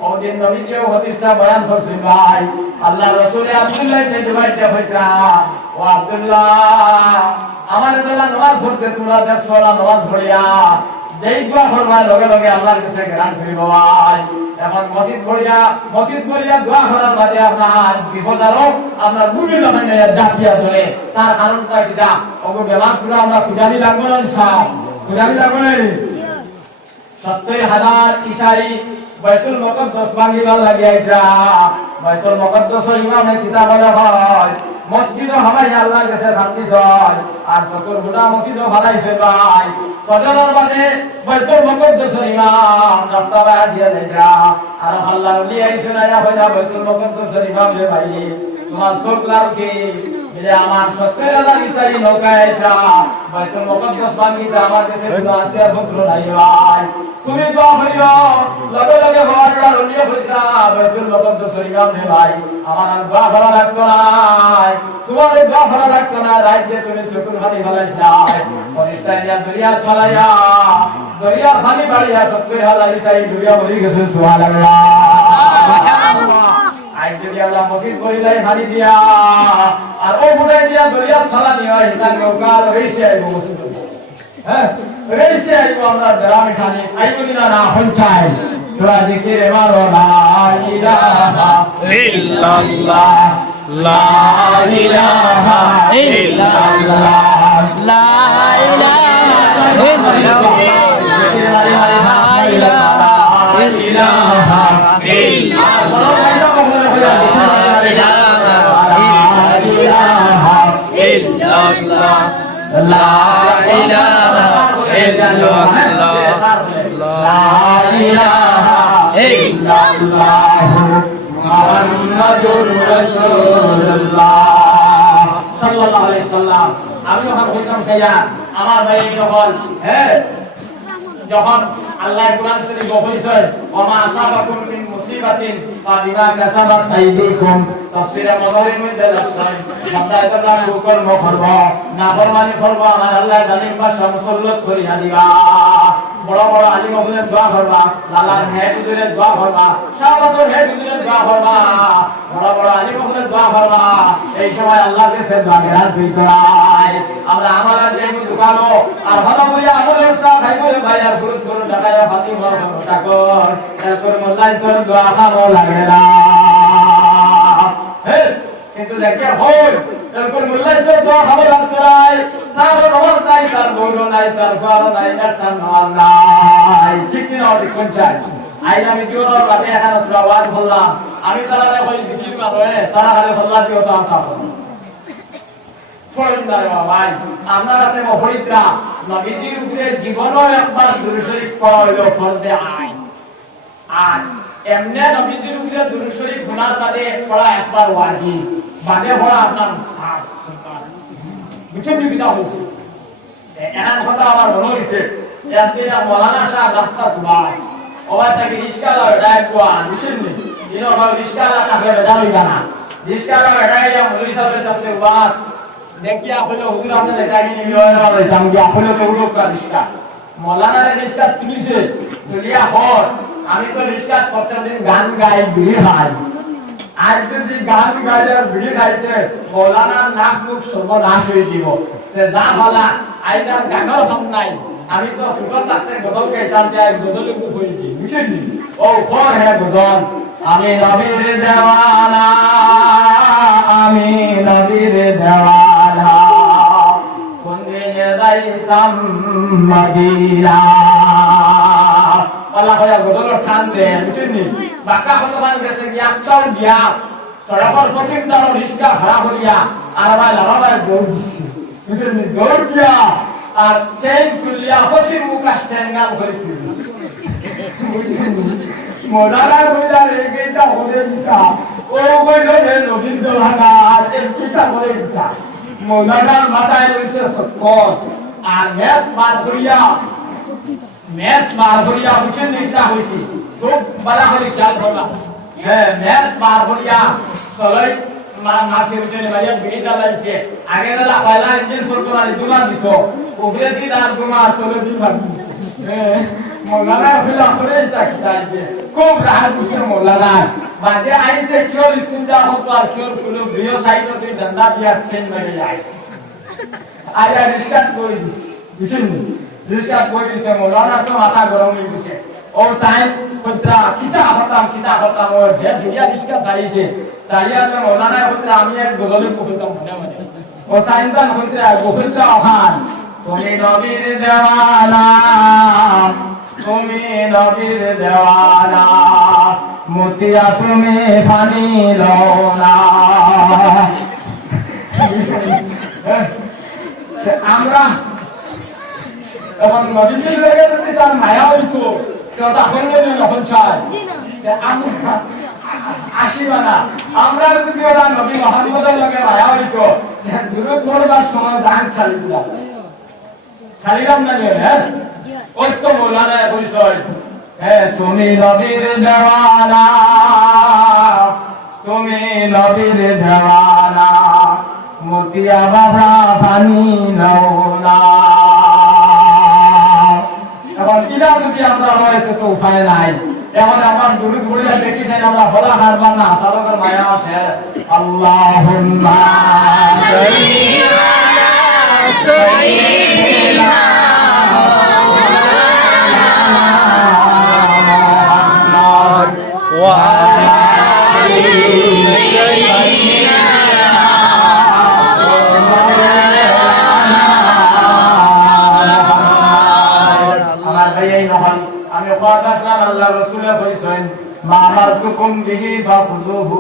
ও দিন নবীজি হাদিসটা বয়ান করছেন ভাই আল্লাহ রাসূল আব্দুল্লাহ ইবনে জুবাইর কইতা ও আব্দুল্লাহ আমার বেলা নামাজ পড়তে তোমরা দেখছলা নামাজ পড়িয়া যেই দোয়া করবা লগে লগে আল্লাহর কাছে গ্রান্ট হইব ভাই এখন মসজিদ পড়িয়া দোয়া করার বাদে আপনার বিপদ আরো আপনার বুঝি না জাতিয়া চলে তার কারণটা কিটা ওগো বেমার পুরো আমরা খুঁজানি লাগবো না সব খুঁজানি লাগবো না 70,000 ইসাই বাইতুল মুকদ্দাস ভাঙিবার লাগিয়া ইতরা বাইতুল মুকদ্দাসের ইমামের কিতাব হয় মসজিদ হামাই আল্লাহর কাছে শান্তি হয় আর সকল গুনাহ মসজিদ হারাইছে ভাই ফজরের বাদে বাইতুল মুকদ্দাসের ইমাম রাস্তা বাইরে দিয়া যাইরা আর আল্লাহর ওলি আইছে না হইয়া বাইতুল মুকদ্দাসের ইমাম রে ভাই তোমার চোখ লাগকে যে আমার 70,000 ইসাই নৌকায় আইছা বাইতুল মুকদ্দাস ভাঙিতে আমার কাছে গুনাহ আছে পুত্র নাই ভাই তুমি দোয়া করিও লগে লগে হওয়ার ওলি হইছা বাইতুল মুকদ্দাসের ইমাম রে ভাই আমার আর দোয়া ভালো লাগতো না, তোমার দোয়া ভালো লাগতো না, রাজ্যে তুমি চকুর পানি ফেলাইছাই, ফরিস্তাইয়া দরিয়া ছড়াইয়া দরিয়া পানি বাড়িয়া 70,000 ইসাই দরিয়া মরি গেছে। সুবহানাল্লাহ। আই যদি আল্লাহ মফিজ করে দেয় পানি দিয়া, আর ও বুড়াই দিয়া দরিয়া ছড়া নিয়ে হিসাব নৌকা রয়েছে আইব মুসলিম, হ্যাঁ রয়েছে আইব আমরা গ্রামে খানি আইব দিনা না পঞ্চায় তোরা জিকিরে মারো লা ইলাহা ইল্লাল্লাহ লা ইলাহা ইল্লাল্লাহ লা ইলাহা ইল্লাল্লাহ লা ইলাহা ইল্লাল্লাহ লা ইলাহা ইল্লাল্লাহ লা ইলাহা ইল্লাল্লাহ মুহাম্মাদুর রাসূলুল্লাহ সাল্লাল্লাহু আলাইহি ওয়াসাল্লাম। আমি যখন বলতাম সাইয়া আমার ভাই যখন যখন আল্লাহ কুরআন শরীফ বলেছেন ওমা আসাবাকুম মিন মুসিবাতিন ফাবিমা কাসাবাত আইদিকুম, তাফসীরে মদরের মধ্যে আছে বান্দা এটা কর্ম করব না ফরমানি করব আমার আল্লাহ জালিম ভাষা মুসল্লত করিয়া দিবা। বড় বড় আলিম বলে দোয়া করবা, লালার হেড দিলে দোয়া করবা, সাহাবাদের হেড দিলে দোয়া করবা, বড় বড় আলিম বলে দোয়া করবা। এই সময় আল্লাহর কাছে দোয়ার দুই করাই আমরা আমাদের যে দোকানো আর ভালো বইয়া আমলের সাথে ভাই বলে ভাই আর গুরু গুরু ঢাকায়া ফাতি মার ঠাকুর এরপর মোল্লাই তোর দোয়া খাবো লাগে না। কিন্তু দেখে হয় এরপর মোল্লাই তোর দোয়া খাবো লাগতে নাই, তার নমাজ নাই, তার বইল নাই, তার ফারো নাই, তার নামাজ নাই, ঠিক কিনা ওটি কোন চাই। আই আমি কি হলো রাতে এখানে আওয়াজ বললাম, আমি তারা কই জিকির মারো তারা হারে বললা দিও তো আতা ফরিদারে ভাই আপনার হাতে মফরিদরা নবীজির উপরে জীবনও একবার দুরূদ শরীফ পড়া হইল ফরজে আইন, আর এমনে নবীজির উপরে দুরূদ শরীফ শোনার বাদে পড়া একবার ওয়াজিব, বাদে পড়া আপনার মুস্তাহাব। বুঝছেন কি কথা হইছে? এনার কথা আমার মনে হইছে একদিন মাওলানা সাহেব রাস্তা তুলাই ওবা থেকে রিস্কালা ডাই কোয়া বুঝছেন নি দিনো ভাই রিস্কালা না হয়ে যাবে না, রিস্কালা ডাইয়া মুলি সাহেবের কাছে বাত দেখিয়া হলো হুজুর আপনাদের এটাকে নিয়ে লয় যাম কি আপনি তো উড়ো কা রিস্কা মাওলানার রিস্কা তুলিছে তুলিয়া হল আমি তো রিস্কা প্রত্যেকদিন গান গাই বিড়ি খাই, আজ যদি গান গাইলে বিড়ি খাইতে মাওলানার নাক মুখ সর্বনাশ হয়ে দিব। যা বলা আইনা গানের সম নাই, আমি তো সুগত থাকতে গজল গাইতাম যে গজল একটু হয়েছি বুঝছেন নি। ও খর হ্যাঁ গজল আমি নবীর দেওয়ানা, আমি নবীর দেওয়ানা, কোন দিনে যাইতাম মদিনা। আল্লাহ ভাইয়া গজল টান দেন বুঝছেন নি। বাঁকা হতবান গেছে গিয়া একটাও দিয়া সড়কের পশ্চিম তার রিস্কা ভাড়া করিয়া আর ভাই লাভা ভাই দৌড় দিচ্ছে বুঝছেন নি, দৌড় দিয়া আর চেন খুলিয়া পশ্চিম মুখা স্ট্যান্ড গান করে তুলি মজারা কইরা রেগেটা হলে দিতা ও কইলো যে নদীর দোলানা আর কিটা করে দিতা মজারার মাথায় রইছে সত্তর আর ম্যাচ মার করিয়া বুঝছেন এটা হইছে খুব বড় করে খেয়াল করবা। হ্যাঁ ম্যাচ মার করিয়া সবাই মাসে উঠে ভাইয়া বিড়ি জ্বালাইছে আগে বেলা পয়লা ইঞ্জিন চলতো না দুমা দিত উপরে দিন আর দুমা চলে দিন ভাবি মৌলানা হইলা করে চাইছে খুব রাহাত বুঝছে মৌলানা বাদে আইতে কিওর ইস্তিনজা হতো আর কিওর কোনো ভিডিও সাইটে তুই ধন্দা দিয়াছেন মেরে যায় আর রিস্টার্ট করে দিছে বুঝছেন রিস্টার্ট করে দিছে মৌলানা তো মাথা গরম হয়ে গেছে ও টাইম কইরা কিতা হতাম ও যে ভিডিও রিস্কা চাইছে চাইয়া তো মৌলানা কইরা আমি এক গজলে কইতাম মনে মনে ও টাইম দান কইরা গোবিন্দ আহান তুমি নবীর দেওয়ানা, তুমি নবীর দেওয়ানা, মতিয়া তুমি ফানি লওনা। আমরা এখন নবীজির লেগে যদি তার মায়া হইছো তখন যদি যখন চাই আমরা আসিবা না, আমরা যদি ওরা নবী মোহাম্মদের লগে মায়া হইতো দূরে পড়বার সময় দান ছাড়ি দিলাম সারিলাম না নিয়ে। হ্যাঁ ওই তো মৌলানা পরিচয়। হ্যাঁ তুমি নবীর দেওয়ানা, তুমি নবীর দেওয়ানা মতিয়া বাবা পানি নওনা এখন কিনা যদি আমরা রয়েছে তো উপায় নাই এখন আমার দুরুদ পড়িয়া দেখেছেন আমরা হলা হারবার না সালকের মায়া আছে আল্লাহুম্মা সাল্লি আলা সাইয়্যিদিনা মুহাম্মদ ওয়া আলি সাইয়্যিদিনা আমার ভাই এই মহান আমি কথা আসলাম আল্লাহ রাসূলের কইছেন মা আমারতুকুম বিহি ফাখুযুহু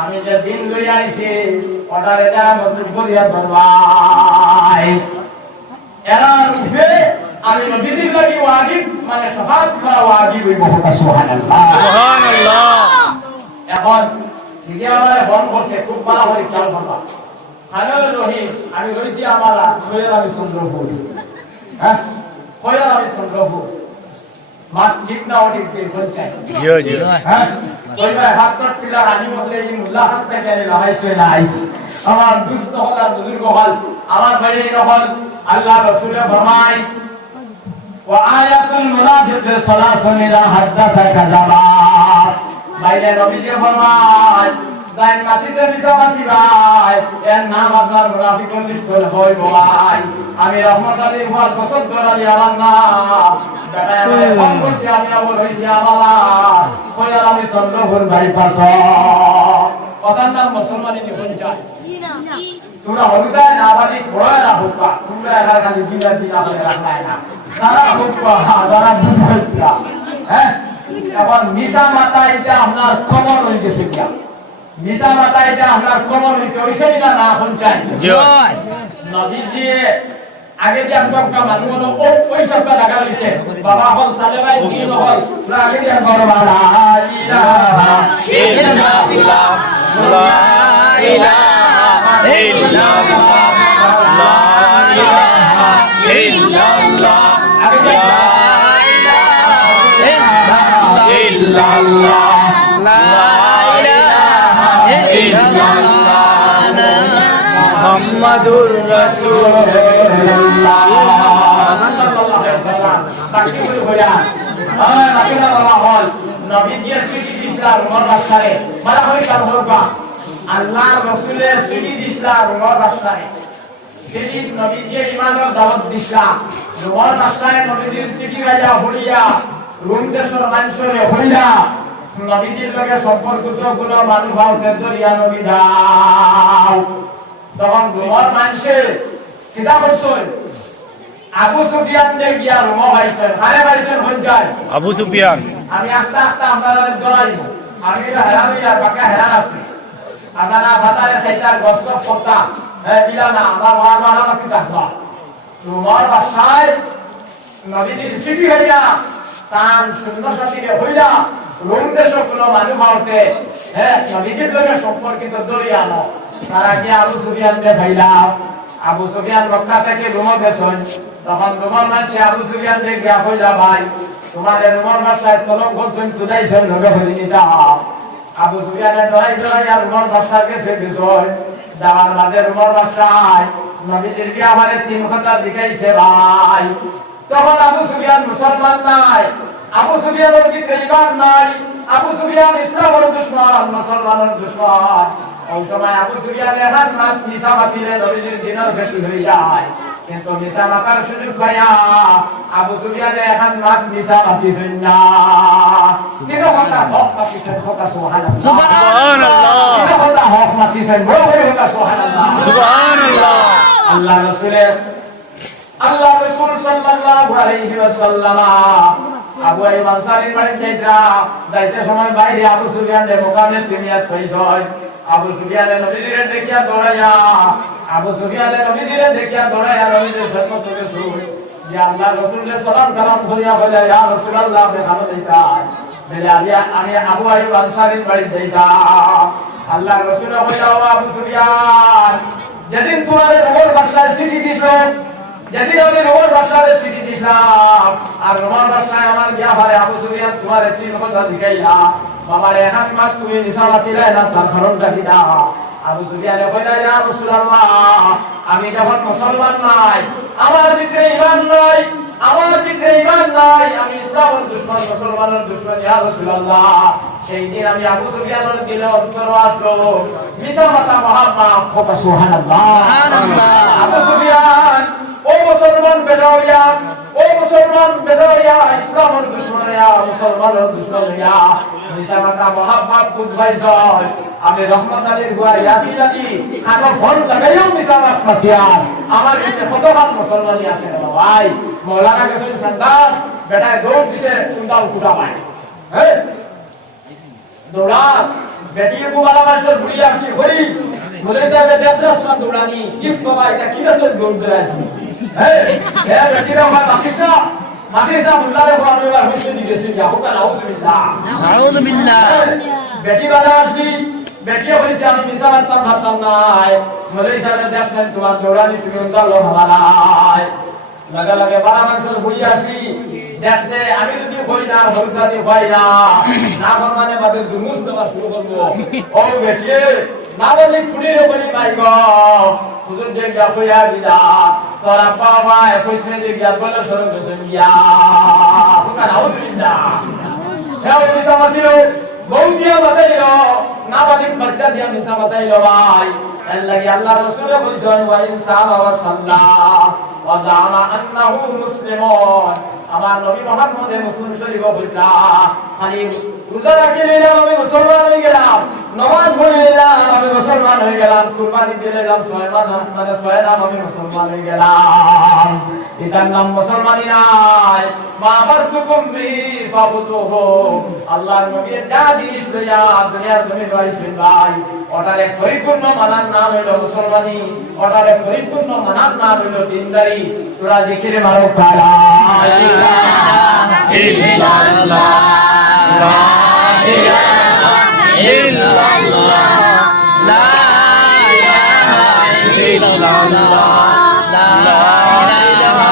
আমি যে দিন লই আইছি ওটারে যারা মজবুত করিয়া ধরবাই এরা রূপে আমি নবীর লাগি ওয়াজিব মানে শাফাত করা ওয়াজিব হইব সুবহানাল্লাহ সুবহানাল্লাহ এখন ঠিকই আমার বন করছে খুব ভালো করে খেয়াল করবা খানাল রহিম আমি রইছি আমার সৈয়দ আলী চন্দ্রপুর হ্যাঁ সৈয়দ আলী চন্দ্রপুর মাত ঠিক না ওটি বলছেন জিও জিও হ্যাঁ ওই ভাই হাত পাত পিলা রানী মধ্যে এই মুল্লা হাত থেকে লাগাইছে লাইস আমার দুস্থ হল আর বুজুর্গ হল আমার বাড়ি হল আল্লাহ রাসূলের ফরমায় ওয়া আয়াতুল মুনাফিক সালাসুন ইলা হাদাসা কাযাবা বাইরে নবীজি ফরমায় যাই মাটিতে বিছামাতি ভাই এর নাম আপনার মুনাফিকের লিস্টে হই ভাই আমি রহমত আলী ওয়াল কসদ আলী আমার নাম বেটা আমি ফোন করছি আমি আবার হইছি আমালা কইরা আমি চন্দ্রপুর ভাই পাস কথার নাম মুসলমানি নিবন যায় তোমরা হলুদায় না বাড়ি ঘোড়ায় রাখবা তোমরা একা খালি দিনের দিন আমাদের রাখলাই না তারা হোকা তারা বুঝাইতা হ্যাঁ এখন মিশা মাতা এটা আপনার কমন হয়ে গেছে কিয়া মিশা মাতা এটা আপনার কমন হয়েছে ওইসবই না না এখন চাই নবীজি আগে যে আমরা মানুষ হলো ওই সবটা লাগা হয়েছে বাবা হল তালে ভাই দিন হল আগে যে করবা লা ইলাহা ইল্লাল্লাহ লা ইলাহা ইল্লাল্লাহ লা ইলাহা ইল্লাল্লাহ ইল্লাল্লাহ লা ইলাহা ইল্লাল্লাহ মুহাম্মাদুর রাসূলুল্লাহ সাল্লাল্লাহু আলাইহি ওয়াসাল্লাম বাকি বলে বলেন বাকি না বাবা হল নবীজির সিটি ইসলাম ওমর বাদশাহে বলা হয় কার হোকা আল্লাহর রাসূলের সিটি ইসলাম ওমর বাদশাহে যিনি নবীজির ইমানের দাওয়াত দিশা ওমর বাদশাহে নবীজির সিটি রাজা হলিয়া রোম দেশের মানুষরে হইলা নবীজির লগে সম্পর্কিত কোনো মানুষ ভাবতে দরিয়া নবী দাও তখন রোমার মানুষের কিতাব হচ্ছেন আবু সুফিয়ান দেখ গিয়া রোমা ভাইছেন কারে ভাইছেন হজ্জায় আবু সুফিয়ান আমি আস্তে আস্তে আপনারা জড়াইব আমি এটা হেরান হইয়া বাকা হেরান আছি আপনারা ভাতারে খাইতার গছ পতা দিলা না আমরা মারা নাকি থাকবা রোমার বাসায় নবীজির সিটি হইয়া তান শূন্য সাথীরে হইলা রোম দেশ কোনো মানুষ ভাবতে হ্যাঁ নবীজির লগে সম্পর্কিত দরিয়ানো তারা কি আবু সুফিয়ানকে ভাইলা আবু সুফিয়ান মক্কা থেকে রোমে গেছেন তখন রোমার মাসে আবু সুফিয়ানকে গিয়া হইলা ভাই তোমাদের রোমার বাসায় তলব করছেন তুলাইছেন লগে হইনি যাও আবু সুফিয়ানের ডরাই আর রোমার বাসায় গেছে গেছেন যাওয়ার বাদে রোমার বাসায় নবীজির কি আমারে 3 কথা দেখাইছে ভাই তখন আবু সুফিয়ান মুসলমান নাই আবু সুফিয়ানের ভিতরে ঈমান নাই আবু সুফিয়ান ইসলামের দুশমন মুসলমানের দুশমন ওই সময় আবু সুফিয়ানের হাত মাত মিশা মাতিলে নবীজির দিনের বেশি হয়ে যায় কিন্তু মিশা মাতার সুযোগ পাইয়া আবু সুফিয়ানের হাত মাত মিশা মাতিছেন না তিন কথা হক মাতিছেন কথা সুবহানাল্লাহ সুবহানাল্লাহ তিন কথা হক মাতিছেন বড় বড় কথা সুবহানাল্লাহ সুবহানাল্লাহ আল্লাহ রাসূল সাল্লাল্লাহু আলাইহি ওয়াসাল্লাম আবু আইয়ুব আনসারীর বাড়ি যাইতা যাইতে সময় বাইরে আবু সুফিয়ানের মোকামে তিনিয়াত হইছয় আবু সুফিয়ানের নবীজিরে দেখিয়া দৌড়াইয়া নবীজির খেদমত করেছে যে আল্লাহ রাসূলের সালাম কালাম করিয়া বলে ইয়া রাসূলুল্লাহ আপনি খানো যাইতা বলে আমি আবু আইয়ুব আনসারীর বাড়ি যাইতা আল্লাহ রাসূল বলে আবু সুফিয়ান যেদিন তোমাদের রোমর বাদশাহ চিঠি দিছিল যেদিন আমি রোমর বাদশাহের চিঠি দিছিলাম আর রোমর বাদশাহ আমার বিয়া ভারে আবু সুফিয়ান তোমার 3 কথা দেখাইলা বাবার এক মাস তুমি নিসাবাতিলে না তার কারণটা কি না আবু সুফিয়ানে কইলা ইয়া রাসূলুল্লাহ আমি যখন মুসলমান নাই আমার ভিতরে ঈমান নাই আমি ইসলামের দুশমন মুসলমানের দুশমন ইয়া রাসূলুল্লাহ সেই দিন আমি আবু সুফিয়ানের দিলে অন্তর আসলো মিসামাতা মুহাম্মদ খোদা সুবহানাল্লাহ আবু সুফিয়ান ও মুসলমান বেদাইয়া ইসলামের দুশমন ইয়া মুসলমানের দুশমন ইয়া মিসামাতা মুহাম্মদ খুদ ভাই যায় আমি রহমত আলীর হুয়া ইয়াসিন আলী খানো ফোন লাগাইও মিসামাত মাতিয়ার আমার কাছে কতবার মুসলমানই আছে রে ভাই মৌলানা কাছে সন্তান বেটা দৌড় দিছে কুন্দাল কুটা পায় হ্যাঁ দৌড়া বেটিয়ে বুবালা মানুষের ভুড়ি আপনি হই বলে যাবে দেখরা শোনা দৌড়ানি ইস বাবা এটা কি না চল দৌড় দেয় হ্যাঁ হ্যাঁ বেটিরা ভাই মাকিসা মুল্লারে বলবে আর হুসেন দিয়েছে যাও না আউযু বিল্লাহ বেটি বালা আসবি বেটিয়ে বলেছে আমি মিসাবাত ভাবতাম নাই বলে যাবে দেখছেন তোমার দৌড়ানি তুমি উন্দাল ভালাই লাগে বালা মানুষের ভুড়ি আসবি দেখছে আমি যদি হই না হলসাদি হই না মানে বাদে দুমুস দেওয়া শুরু করবো ও বেটিয়ে না বলি ফুড়ির বলি ভাই গো হুজুর যে গিয়া হইয়া দিলা তোরা বাবা 21 মিনিট গিয়া বলে সরব বসে গিয়া হুকা নাও দিলা হেও মিসা মাতিল বউ দিয়া বাতাইল না বলি বাচ্চা দিয়া মিসা বাতাইল ভাই আল্লাহ আল্লাহ রাসূল বলেছেন ওয়া ইনসান ওয়া সাল্লাহ ওয়া জানা আন্নাহু মুসলিমুন আমার নবী মুহাম্মদ মুসলিম শরীফ বলতা খালি রোজা রাখলে আমি মুসলমান হয়ে গেলাম নামাজ পড়লে আমি মুসলমান হয়ে গেলাম কুরবানি দিলে আমি আমি মুসলমান হয়ে গেলাম এটার নাম মুসলমানি নাই মা বারতুকুম বি ফাবুতুহু আল্লাহর নবী যা জিনিস লইয়া দুনিয়ার জমিন রইছেন ভাই ওটারে পরিপূর্ণ মানার নাম হলো মুসলমানি ওটারে পরিপূর্ণ মানার নাম হলো দিনদারি সূরা জিকিরে মারো কালা ইল্লাল্লাহ লা ইলাহা ইল্লাল্লাহ লা ইলাহা ইল্লাল্লাহ লা ইলাহা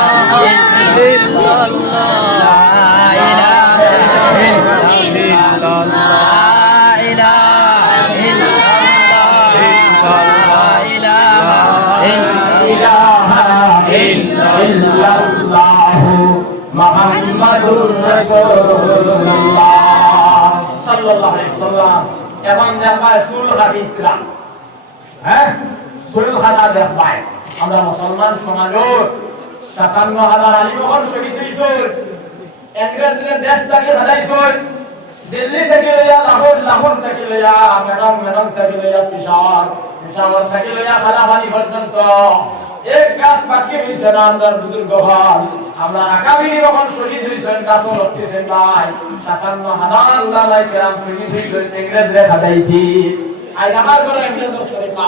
ইল্লাল্লাহ লা ইলাহা ইল্লাল্লাহ লা ইলাহা ইল্লাল্লাহ মুহাম্মাদুর রাসূলুল্লাহ সাল্লাল্লাহু আলাইহি ওয়াসাল্লাম এবং দেখবা সুলহাবিকরা হ্যাঁ সুলহাদা দেখবা আমরা মুসলমান সমাজের ৫৭,০০০ আলিমগণ শহীদ হইছে ইংরেজদের দেশ থেকে হারাইছে দিল্লি থেকে লইয়া লাহোর থেকে লইয়া মেডং থেকে লইয়া পেশাওয়ার থেকে লইয়া খালাবানি পর্যন্ত এক গাছ বাকি হইছে না আমরা বুজুর্গ ভাই আমরা আগামী যখন শহীদ হইছেন গাছ রক্ষিছেন ভাই ৫৭,০০০ উলামায়ে কেরাম শহীদ হইছেন ইংরেজদের হারাইছি আই আমার করে ইংরেজ শরীফা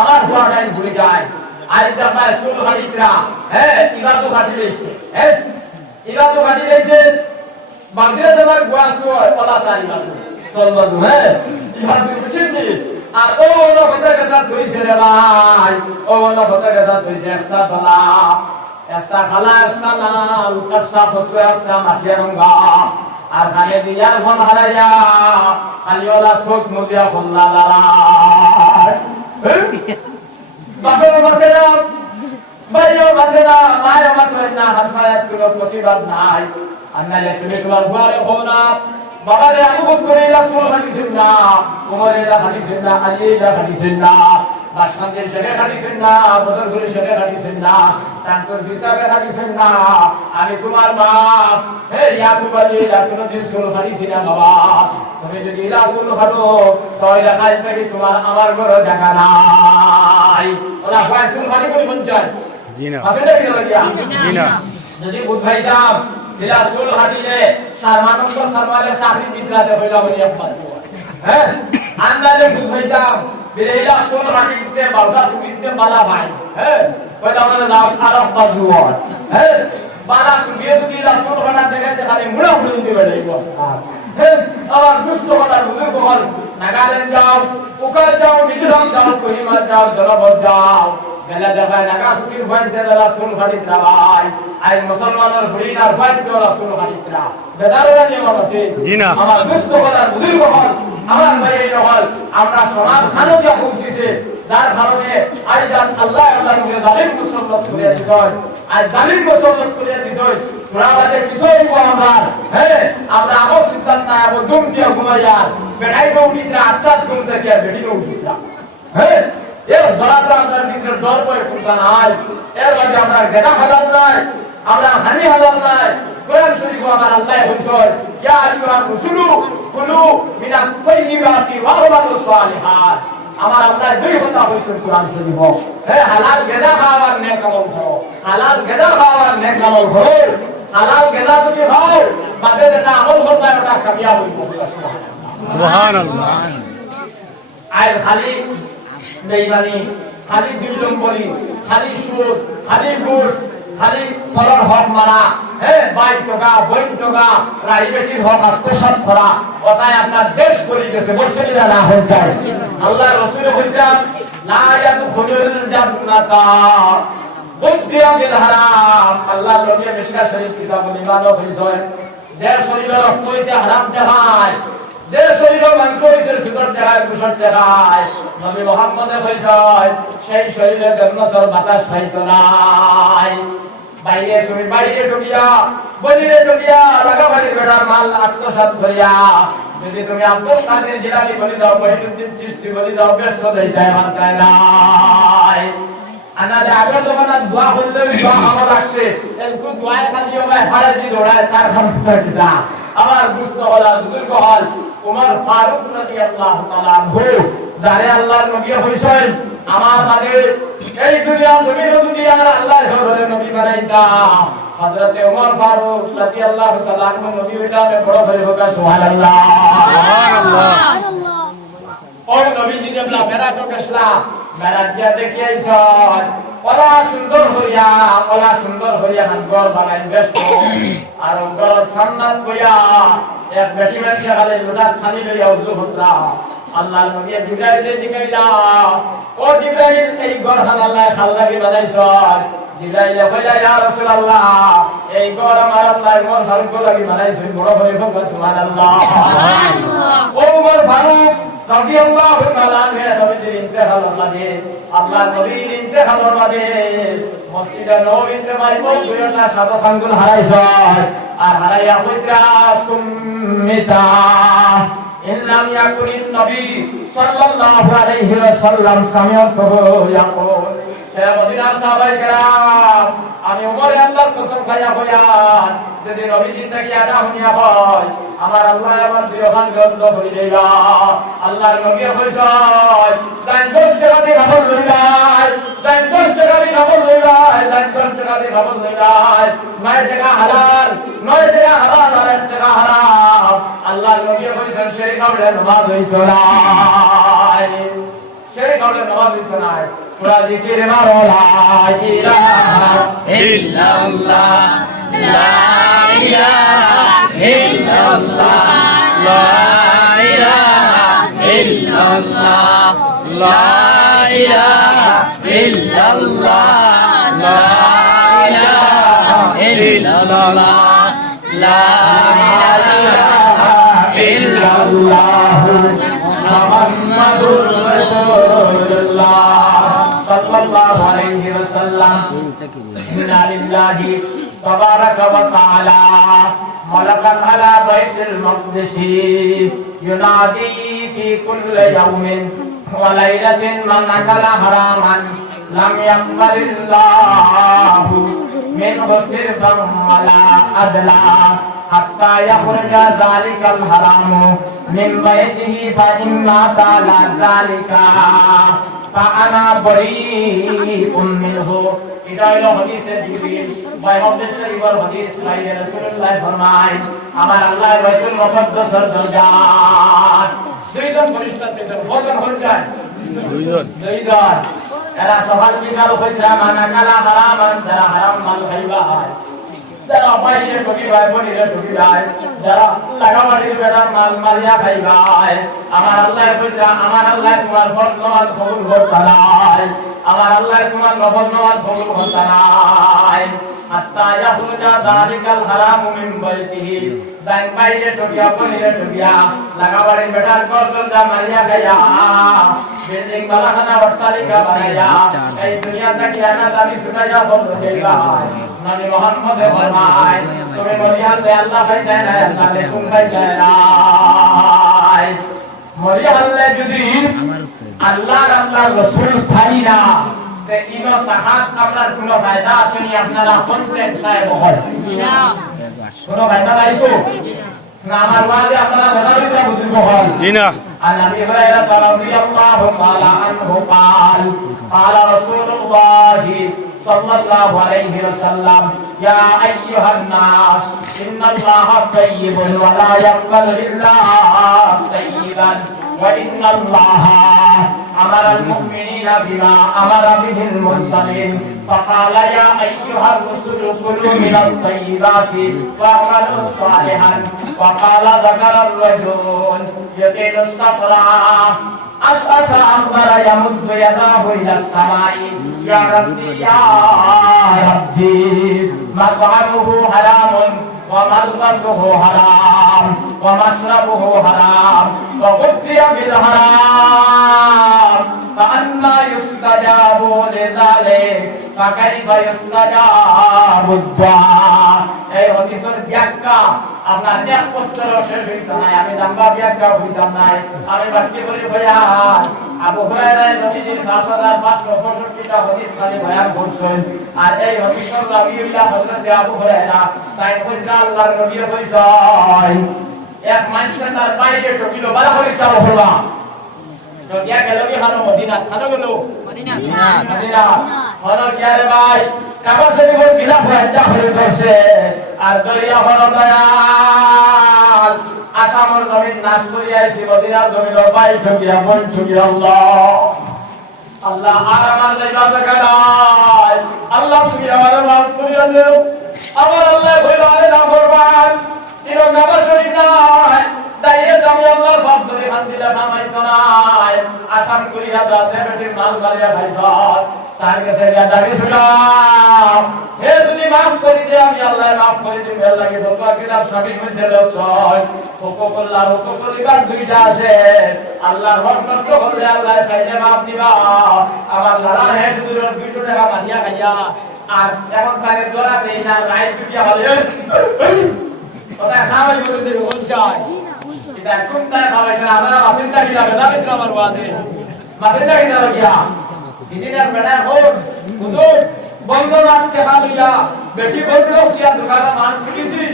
আমার হুয়া টাইম ভুলে যায় আজ দেখা সুলহাবিকরা হ্যাঁ ইবাদত ঘাটি লইছে হ্যাঁ ইবাদত ঘাটি লইছে বাগদাদ আমার গোয়াসু ওলা তারি বাদু চলবাদু হ্যাঁ ইবাদত বুঝিনি আর ও ওলা কথা কথা কইছে রে ভাই ও ওলা কথা কথা কইছে একসা বালা একসা খালা একসা নাল একসা ফসু একসা মাটিয়ারঙ্গা আর খানে দিয়ার ফল হারাইয়া খালি ওলা চোখ মুদিয়া ফল্লা লালা বাপের বাপেরা ভাইও বাপেরা মায়ের বাপেরা না হাসায়াত কোনো প্রতিবাদ নাই আন্নালে তুমি তোমার ঘরে হও না বাবারে আবু বকর রাসূল হাদিসেন না ওমর হাদিসেন না আলী হাদিসেন না বাদশাহের শেখে হাদিসেন না বদরগুলি শেখে হাদিসেন না তানকর হিসাবে হাদিসেন না আমি তোমার বাপ হে ইয়াকুব আলী কোনো দিন রাসূল হাদিসেন না বাবা তুমি যদি রাসূল হলো তাহলে কাজ থেকে তোমার আমার ঘরে জায়গা নাই ওরা রাসূল হাদিস বলি বঞ্চান জি না আপনি কি লাগিয়া জি না যদি বুঝাই দাম রাসূল হাদিসে সারমানন্দ সারওয়ারে সাহরি বিদ্রাতে হইলা বলি একবার হ্যাঁ আন্দাজে বুঝাই দাম বিলেইলা রাসূল হাদিসে বাউদা সুবিতে বালা ভাই হ্যাঁ কইলা আমাদের লাভ খারাপ বাজুয়া হ্যাঁ বালা সুবিয়ে যদি রাসূল হাদিস দেখাতে খালি মুড়া ফুল দিবে যাইব হ্যাঁ আবার দুষ্ট হলা বুজুর্গ হল নাগাল্যান্ড যাও উকার যাও মিজোরাম যাও কোহিমা যাও জলবত যাও বেলা দেখায় নাগা ফুকির ভয়তে রাসূল খালিদরা ভাই আই মুসলমানের হরিনার ভয়তে রাসূল খালিদরা বেদাররা নিয়ম আছে জি না আমার দুস্থ বলার বুজুর্গ হল আমার ভাই এই হল আমরা সমাজ খানকে পৌঁছেছে যার কারণে আজ আল্লাহ আল্লাহকে জালিম মুসলমান করে দিছে আজ জালিম মুসলমান করে দিছে পুরাবাদে কিছুই আমরা হ্যাঁ আমরা আবো সিদ্ধান্ত না আবো দুম দিয়া ঘুমাইয়া বেড়াই গৌরীরা আত্মাত ঘুম থেকে বেড়ি গৌরীরা হ্যাঁ এর ধরাটা আপনার ভিতরে ডর পড়ে কোনটা নাই এর মধ্যে আমরা গেদা হালাল নাই আমরা হানি হালাল নাই কোরআন শরীফ আমার আল্লাহ বলছে ইয়া আইয়ুহার রাসূলু কুলু মিনা তাইয়্যিবাতি ওয়া আমালু সালিহাত আমার আল্লাহ দুই কথা বলছেন কোরআন শরীফ হ্যাঁ হালাল গেদা খাওয়ার নেক আমল করো হালাল গেদা খাওয়ার নেক আমল করো হালাল গেদা যদি খাও বাদে যেটা আমল করতে ওটা কামিয়াব হইব সুবহানাল্লাহ আয় খালি বেঈমানি খালি বিলম্বনি খালি সুদ খালি ঘুষ খালি সরল হক মারা হ্যাঁ বাইক টাকা বই টাকা প্রাইভেটের হক আত্মসাৎ করা ওটাই আপনার দেশ করে গেছে মুসলিমরা না হয়ে যায় আল্লাহ রাসূল বলেছেন লা ইয়াদখুলুল জান্নাতা বুদ্দিয়াবিল হারাম আল্লাহ নবী মিশকা শরীফ কিতাবুল ঈমান কইছেন যে শরীরে রক্ত হইছে হারাম দেখায় যে শরীরে মাংস হইছে সুদর দেখায় কুসর দেখায় নবী মুহাম্মদে কইছেন সেই শরীরে জান্নাতের বাতাস পাইতো নাই বাইরে তুমি বাইরে ঢুকিয়া বলিরে ঢুকিয়া লাগা বাড়ি বেড়ার মাল আত্মসাৎ করিয়া যদি তুমি আব্দুল কাদের জিলানী বলি দাও মহিনুদ্দিন চিশতি বলি দাও ব্যস্ত দেই যায় আমার চায় নাই আনালে আগের জমানা দোয়া বললে দোয়া আমল আসছে একটু দোয়ায় খালি হবে হারাজি দৌড়ায় তার খামটা কিনা আমার বুঝতে হল বুজুর্গ হল উমর ফারুক রাদিয়াল্লাহু তাআলা আনহু যারে আল্লাহর নবী হইছেন আমার বাদে এই দুনিয়া দুনিয়ার আল্লাহর ঘরে নবী বানাইতা হযরত ওমর ফারুক রাদিয়াল্লাহু তাআলা আনহু নবী হইলাম বড় করে হোক সুবহানাল্লাহ সুবহানাল্লাহ ও নবী জি দেবলা মেরাজ গেছলা মেরাজ দিয়া দেখিয়াইছন ওলা সুন্দর হইয়া ঘর বানাই ব্যস্ত আর ঘর সামনাত কইয়া এক বেটি বেটি খালি লোটা খালি লইয়া উজু হতরা আল্লাহর নবী জিবরাইলে জিগাইলা ও জিবরাইল এই ঘর আল্লাহ খাল্লাকি বানাইছন জিবরাইলে কইলা ইয়া রাসূলুল্লাহ এই ঘর আমার আল্লাহ ঘর সারকো লাগি বানাইছন বড় করে হোক সুবহানাল্লাহ সুবহানাল্লাহ ও ওমর ফারুক রাদিয়াল্লাহু তাআলা নবীর ইন্তেকাল হলে আল্লাহর নবীর ইন্তেকাল হলে মসজিদে নববীতে মাইকো দুইটা সাদা আঙ্গুল হারাইছে আর হারাইয়া কইরা সুম্মিতা ইল্লাম ইয়াকুনিন নবী সাল্লাল্লাহু আলাইহি ওয়াসাল্লাম সামিয়াতুহু ইয়াকুল হে মদিনার সাহাবায়ে কেরাম আমি ওমর আল্লাহর কসম খাইয়া কইয়ান যদি নবীজি থেকে আদা হইয়া হয় আমার আল্লাহ আমার বিরহান গ্রন্থ হই যাইবা আল্লাহর নবী কইছেন দান 10 টাকা দিয়ে খবর লইলাই দান 10 টাকা দিয়ে খবর লইলাই দান 10 টাকা দিয়ে খবর লইলাই 9 টাকা হালাল 9 টাকা হালাল আর 1 টাকা হারাম আল্লাহর নবী কইছেন সেই কাবলে নামাজ হইতো না সেই কাবলে নামাজ হইতো না পুরা জিকির মারো লা ইলাহা ইল্লাল্লাহ লা ইলাহা ইল্লাল্লাহ লা ইলাহা ইল্লাল্লাহ লা ইলাহা ইল্লাল্লাহ লা ইলাহা ইল্লাল্লাহ লা ইলাহা ইল্লাল্লাহ মুহাম্মাদুর রাসূলুল্লাহ সাল্লাল্লাহু আলাইহি ওয়াসাল্লাম ইন্না লিল্লাহি তাবারাকা ওয়া তাআলা মালাকান আলা বাইতুল মাকদিস ইউনাদি ফি কুল্লি ইয়াওমিন ওয়া লাইলাতিন মান আকালা হারামান লাম ইয়াকবালিল্লাহু মিনহু সিরফান ওয়ালা আদলা হাত্তা ইয়াখরুজা যালিকাল হারামু মিন বাইতিহি ফা ইন্না তাআলা যালিকা فأنا بريء منه إذا إلى حديث جبريل ويحدث شريف الحديث سيد رسول الله فرمائے আমার আল্লাহর বাইতুল মুকদ্দাসের দরজাত দুইজন পরিষ্কার ফজর হয়ে যায় দুইজন এরা সকাল বিকাল কইরা মানা কালা হারাম যারা হারাম মাল খাইবা হয় যারা বাইরে ঢুকি ভাই বনিরে ঢুকি যায়, যারা লাগাবাড়ির বেড়ার মাল মারিয়া খাই ভাই, আমার আল্লাহ কইরা আমার আল্লাহ তোমার ফরজ নামাজ কবুল করতে নাই, আমার আল্লাহ তোমার নফল নামাজ কবুল করতে নাই। হাত্তা ইয়াখরুজা যালিকাল হারামু মিন বাইতিহি, ব্যাংক বাইরে ঢুকিয়া বনিরে ঢুকিয়া লাগাবাড়ির বেড়ার ঘর দরজা মারিয়া খাইয়া বিল্ডিং বালাখানা অট্টালিকা বানাইয়া এই দুনিয়া থেকে আনা দাবি ছুটাইয়া বন্ধ হইবা। নবী মুহাম্মদ ফরমায় তুমি মরিয়ালে আল্লাহ পাই যায় না, আল্লাহ রাসূল পাই যায় না। মরিয়ালে যদি আল্লাহ রাসূল পাই না তে ইনো তাহাত আপনার কোনো ফায়দা আসেনি, আপনারা কনফিডেন্স সাহেব হয় না, কোনো ফায়দা নাই তো না। আমার ওয়াজে আপনারা বেদাবিটা বুঝতে হয় না। عن ابي هريره رضي الله تعالى عنه قال قال رسول الله صلى الله عليه وسلم يا ايها الناس ان الله طيب ولا يقبل الا طيبا وان الله امر المؤمنين بما امر به المرسلين فقال يا ايها الرسل كلوا من الطيبات واعملوا صالحا وقال ذكر الرجل يطيل السفر أشعث أكبر يمد يداه إلى السماء يا ربي يا ربي مطعمه حرام وملبسه حرام ومشربه حرام وغذي بالحرام فأنى يستجاب لذلك فكيف يستجاب الدعاء। এই হাদিসের ব্যাখ্যা আপনার এক পত্র শেষ হইত নাই, আমি লম্বা ব্যাখ্যা হইতাম নাই, আমি বাকি বলি বয়ান। আবু হুরায়রা নবীজির 5565টা হাদিস খালি বয়ান করছেন, আর এই হাদিসের রাবী হইলা হযরত আবু হুরায়রা। তাই কইরা আল্লাহর নবী কইছেন এক মানুষ তার বাইরে ঢুকিল বালা করে চাও হলো তো গিয়া গেল কি হানো মদিনা, হানো গেল মদিনা মদিনা হলো গিয়া রে ভাই কাবা শরীফের খিলাফ রাজা হয়ে গেছে, আর দরিয়া হলো দয়াল আসামর জমিন নাশ করিয়া আইছি মদিনার জমিন পাই ঠকিয়া বল ঠকিয়া আল্লাহ আল্লাহ আর আমার যাইবা দেখায় আল্লাহ তুমি আমার মাফ করিয়া দেও। আমার আল্লাহ কইলো আরে না করবান ইনো কাবা শরীফ নাই ডাইরেক্ট আমি আল্লাহর বাপ ধরে হাত দিলা নামাইতো নাই, আসাম করিয়া দাতে বেটির মাল মারিয়া খাইছাত, তার কাছে গিয়া দাবি শুনলাম হে তুমি মাফ করে দে, আমি আল্লাহ মাফ করে দিই। মেল লাগে তো কিতাব সঠিক হইছে লোকসয় হুকুকুল্লাহ হুকুকুলিবার দুইটা আছে, আল্লাহর হক নষ্ট করলে আল্লাহ চাইলে মাফ দিবা। আমার লালা হে দুইজন 200 টাকা মারিয়া খাইয়া আর এখন তাকে দরা দেই না রাইট পিটিয়া বলে ওটা খাওয়াই বলে দিই কোন চাই এটা কোন তাই খাওয়াই না আমরা মাফিনটা গিলা বেদা মিত্র আমার ওয়াদে মাফিনটা গিলা গিয়া ইঞ্জিনিয়ার বেটা হোক হুজুর বন্ধ রাখতে হালিয়া বেটি বন্ধ কিয়া দোকানে মান পুলিশি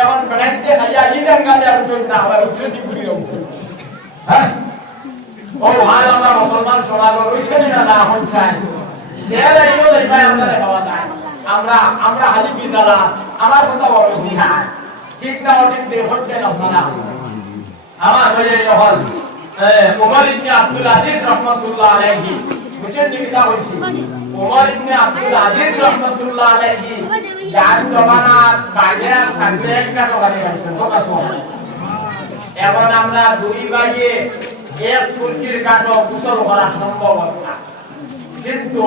এখন বেড়াইতে খাইয়া ইদান গালে আর উঠে না হয় উঠে দি পুরি হ্যাঁ ও ভাই আমরা মুসলমান সমাজ রইছেন না হন চাই দেয়ালে ইনো দেখায় আমরা বাবা যায় আমরা আমরা হালি বিদালা আমার কথা বড় শিখা ঠিক না ঠিক দে হচ্ছে না আপনারা আমার হয়ে হল ওমর ইবনে আব্দুল আজিজ রাহমাতুল্লাহ আলাইহি বুঝেন কিটা হইছে ওমর ইবনে আব্দুল আজিজ রাহমাতুল্লাহ আলাইহি যার জমানাত বাগেরা সাগরে একটা দোকানে গেছে কথা শোনা। এখন আমরা দুই ভাইয়ে এক ফুলকির কাটো গোসল করা সম্ভব না, কিন্তু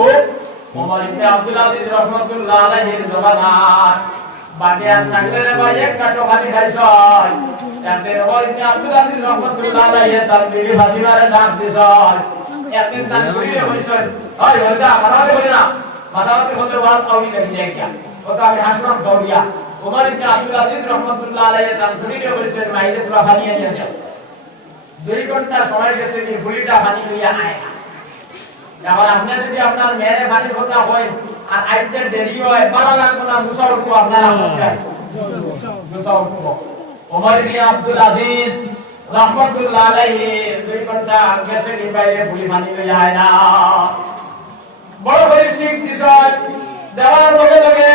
ওমর ইবনে আব্দুল আজিজ রাহমাতুল্লাহ আলাইহির জমানাত বাগেরা সাগরে ভাই এক কাটো খালি খাইছে। একদিন ওমর ইবনে আব্দুল আজিজ রাহমাতুল্লাহ আলাইহি তার বিবি ফাতিমারে ডাক দিছে, একদিন তার ঘুরিয়ে হইছে ওই হলদা মারাবে বলি না মারাবে হলে ওয়াল কাউরি লাগি যায় কি ওটা আমি হাসলাম দৌড়িয়া। ওমর ইবনে আব্দুল আজিজ রাহমাতুল্লাহ আলাইহি তার ঘুরিয়ে হইছে মাইরে তোরা বানিয়ে নিয়ে যাও। 2 ঘন্টা সময় গেছে কি ঘুরিটা বানি লইয়া আয়। এখন আপনি যদি আপনার মেয়ের বাড়ি কথা হয় আর আইতে দেরি হয় 12 লাখ টাকা মুসাল কো আপনারা মুসাল কো ওমর ইবনে আব্দুল আজিজ রাহমাতুল্লাহ আলাইহি 2 ঘন্টা গেছে কি বাইরে ভুলি বানি লইয়া আয় না। বড় বড় সিং দিছয় দেওয়ার লগে লগে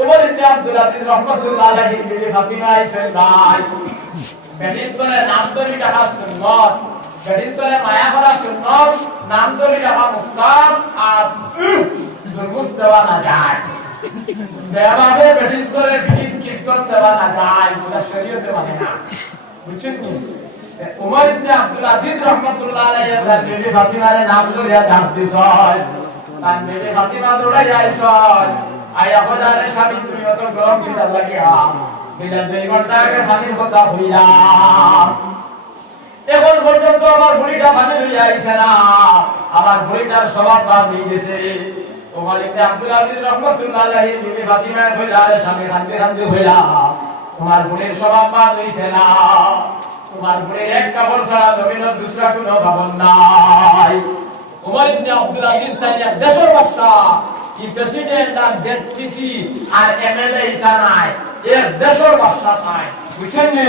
ওমর ইবনে আব্দুল আজিজ রাহমাতুল্লাহ আলাইহি বিবি ফাতিমা আইছেন ভাই বেদিতরে নাম ধরি টাকা সুন্নত, বেদিতরে মায়া করা সুন্নত, নাম ধরি টাকা মুসলাম আর দুর্গুস দেওয়া না যায়। বেয়াভাবে ব্রিটিশ করে কীর্তন দেওয়া না যায়, ওটা শরীয়তে মানে না, বুঝছেন কি? উমর ইবনে আব্দুল আজিজ রাহমাতুল্লাহ আলাইহি তার বিবি ফাতিমারে নাম ধরিয়া ডাক দিছয়, তার বিবি ফাতিমা দৌড়ে যাইছয়, আয়া হদারে স্বামী তুমি অত গরম খিদা লাগিয়া বিনা 2 ঘন্টা আগে পানির কথা হইলাম, এখন পর্যন্ত আমার বুড়িটা পানি লইয়া আইছে না, আমার বুড়িটার স্বভাব বাদ হয়ে গেছে। উমর ইবনে আব্দুল আজিজ রাহমাতুল্লাহ আলাইহি বিবি ফাতিমা কইলারে স্বামী কান্দে কান্দে হইলা, তোমার বুড়ির স্বভাব বাদ হইছে না, তোমার বুড়ির এক কাপড় ছাড়া জমিনের দুসরা কোনো ভবন নাই। উমর ইবনে আব্দুল আজিজ তাই দেশের বাদশা, কি প্রেসিডেন্ট আর ডিসি আর এমএলএ এটা নাই, এর দেশের বাদশা নাই, বুঝছেন নি?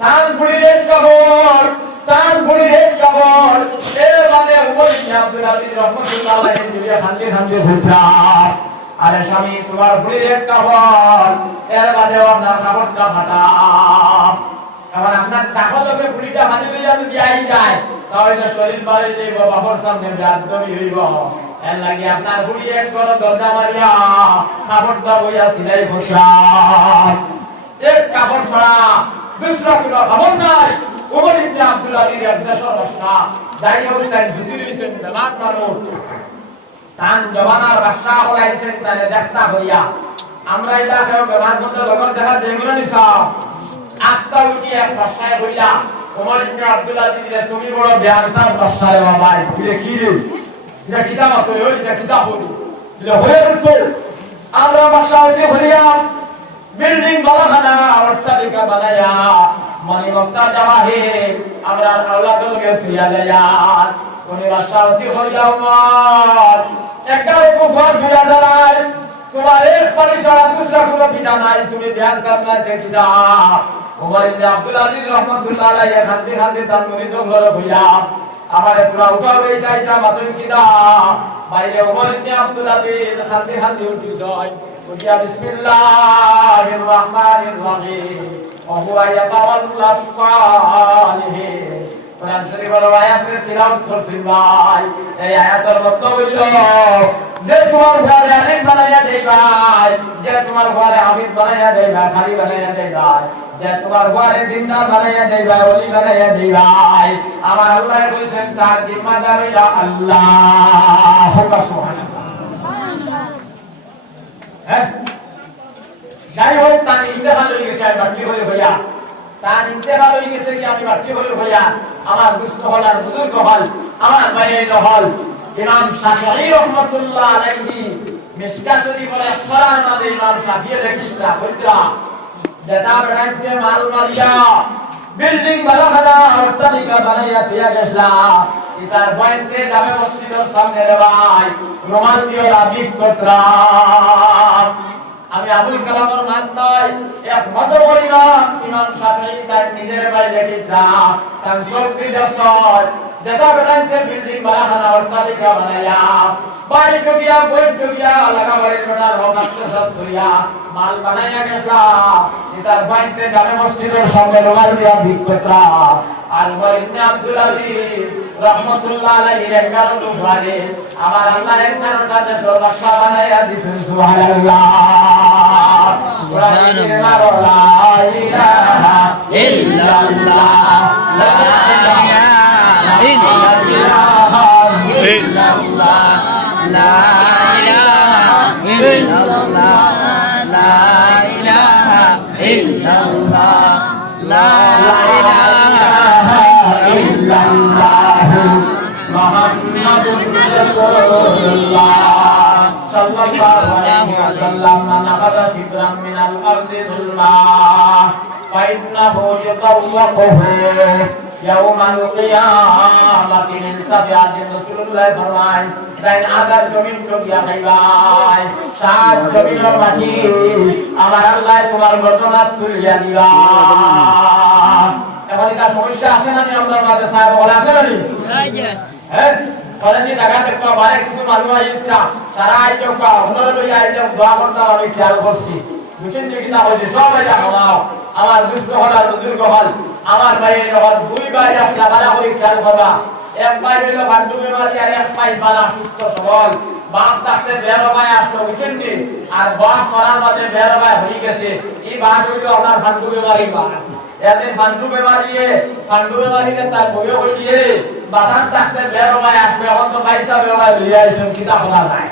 তার বুড়ির এক কাপড়, তার বুড়ির এক কাপড়, এর মানে উমর ইবনে আব্দুল আজিজ রাহমাতুল্লাহ আলাইহি দুনিয়া খান্দি খান্দি ঘুরতা, আরে স্বামী তোমার বুড়ির এক কাপড়, এর মানে আপনার কাপড়টা ফাটা, আবার আপনার কাগজকে বুড়িটা ভাজি লইয়া যদি আই যায়, তাহলে শরীর বাড়ি যাইব, বাবার সামনে রাজদমি হইব, এর লাগে আপনার বুড়ি এক করো দরজা মারিয়া কাপড়টা বইয়া সিলাই বসান, এক কাপড় ছাড়া দুসরা কোনো খবর নাই। উমর ইবনে আব্দুল আজিজ এর দেশের বাদশা, যাই হোক তাই জুতি রইছেন জামাত মানুষ, তান জবানার বাদশা হলাইছেন তাহলে দেখতা হইয়া, আমরা এলাকায় ব্যবহার করতে লগর দেখা দেগুলো নিছাও, আত্মা উঠি এক বাদশায় হইলা, উমর ইবনে আব্দুল আজিজ রে তুমি বড় বেয়াদব বাদশায় বাবা, এটা কি রে, এটা কিতাব আছে, ওই এটা কিতাব হলো, এটা হয়ে উঠো, আমরা বাদশা হইতে হইয়া বিল্ডিং বানানা অট্টালিকা বানায়া মানে বক্তা জামাহির আমরা আওলাদকে ফিরিয়া দেয়া, কোন বাদশা হইতে হইয়া উমর একবারে কুফর ফিরিয়া দাঁড়ায়, তোমার এক পানি ছাড়া দুসরা কোনো পিতা নাই, তুমি ধ্যান করনা দেখি যাও। উমর ইবনে আব্দুল আজিজ রাহমাতুল্লাহ আলাইহি খান্দি খান্দি তার মুরিদ ঘর হইয়া আমারে পুরা উঠাও এই যাইতা মাতুল কিদা বাইরে উমর ইবনে আব্দুল আজিজ খান্দি খান্দি উঠিছয়, উঠিয়া বিসমিল্লাহির রহমানির রহিম ওয়া হুয়া ইয়াতাওয়াল্লাস সালিহিন, কোরআন শরীফের আয়াতের তিলাওয়াত করছেন ভাই। এই আয়াতের বক্তব্য হইল যে তোমার ঘরে আলিম বানাইয়া দেই ভাই, যে তোমার ঘরে হাফিজ বানাইয়া দেই ভাই, খালি বানাইয়া দেই ভাই, যে তোমার ঘরে দিনদার বানাইয়া দেই ভাই, ওলি বানাইয়া দেই ভাই, আমার আল্লাহ কইছেন তার জিম্মাদার হইল আল্লাহ সুবহানাল্লাহ। হ্যাঁ যাই হোক তার ইন্তেকাল হয়ে গেছে, আমি বাকি হয়ে হইয়া তার ইন্তেকাল হয়ে গেছে কি আমি বাকি হয়ে হইয়া আমার দুস্থ হল আর বুজুর্গ হল আমার বাইরে হল ইমাম শাফিঈ রাহমাতুল্লাহ আলাইহি মিশকাত শরীফের সরার মাঝে ইমাম শাফিঈ লেখিসা কইতা যেটা বেড়াইতে মাল মারিয়া বিল্ডিং বানানা অট্টালিকা বানাইয়া দিয়া গেছলা, ইতার বয়তে যাবে মসজিদের সামনে রে ভাই রুমাল দিয়ে রাবিক কতরা, আমি আবুল কালামের মান নয়, এক মত পরিমাণ ইমাম শাফিঈ তার নিজের ভাই লেখিসা তার শক্তি দশয় যেটা বেড়াইতে বিল্ডিং বানানা অট্টালিকা বানাইয়া বাড়ি জগিয়া বই জগিয়া লাগা বাড়ি ছোটার রমাক্ত সব করিয়া মাল বানাইয়া গেছলা, এটার বাইতে জামে মসজিদের সামনে রুমাল দিয়া ভিক্ষুকরা। আর উমর ইবনে আব্দুল আজিজ রাহমাতুল্লাহ আলাইহির 11 দুবারে আমার আল্লাহ 11টা দেশের বাদশা বানাইয়া দিয়েছেন, সুবহানাল্লাহ সুবহানাল্লাহ লা ইলাহা ইল্লাল্লাহ লা ইলাহা ইল্লাল্লাহ লা ইলাহা ইল্লাল্লাহ লা ইলাহা ইল্লাল্লাহ লা ইলাহা ইল্লাল্লাহ মুহাম্মাদুর রাসূলুল্লাহ সাল্লাল্লাহু আলাইহি ওয়াসাল্লাম মান আখাযা শিবরান মিনাল আরদি যুলমা ফাইন্নাহু ইয়াতাওয়াক্কাহু ইয়াউমাল কিয়ামাতি মিন সাবিআতি রাসূলুল্লাহ ফরমায় দেন আদার জমিন জমিয়া খাইবাই সাত জমিনের মাটি আমার আল্লাহ তোমার ঘটনা তুলিয়া দিবা। এখন এটা সমস্যা আছে না নি আমরা মাঝে সাহেব বলা আছে না নি? হ্যাঁ কলেজে জায়গা দেখতে বাইরে কিছু মানুষ আইছা সারা আইছো কা ওনার লইয়া আইছো দোয়া করতাম আমি খেয়াল করছি বুঝছেন যে কিনা হইছে সবাই জানাও আমার দুষ্ট হল আর বুজুর্গ হল আমার ভাইয়ের হল দুই ভাই আপনারা ভালো করে খেয়াল করবা এক পাই হইল বান্ধু বেমারি আর এক পাই বালা সুস্থ সবল বাপ থাকতে বেরবাই আসলো বুঝছেন কি আর বাপ মারা বাদে বেরবাই হয়ে গেছে এই বাদ হইল আপনার বান্ধু বেমারি বাদ এতে বান্ধু বেমারিতে তার বইও হই দিয়ে বাদান থাকতে বেরবাই আসবে এখন তো পয়সা বেরবাই লইয়া আইছেন কিতা খোলা নাই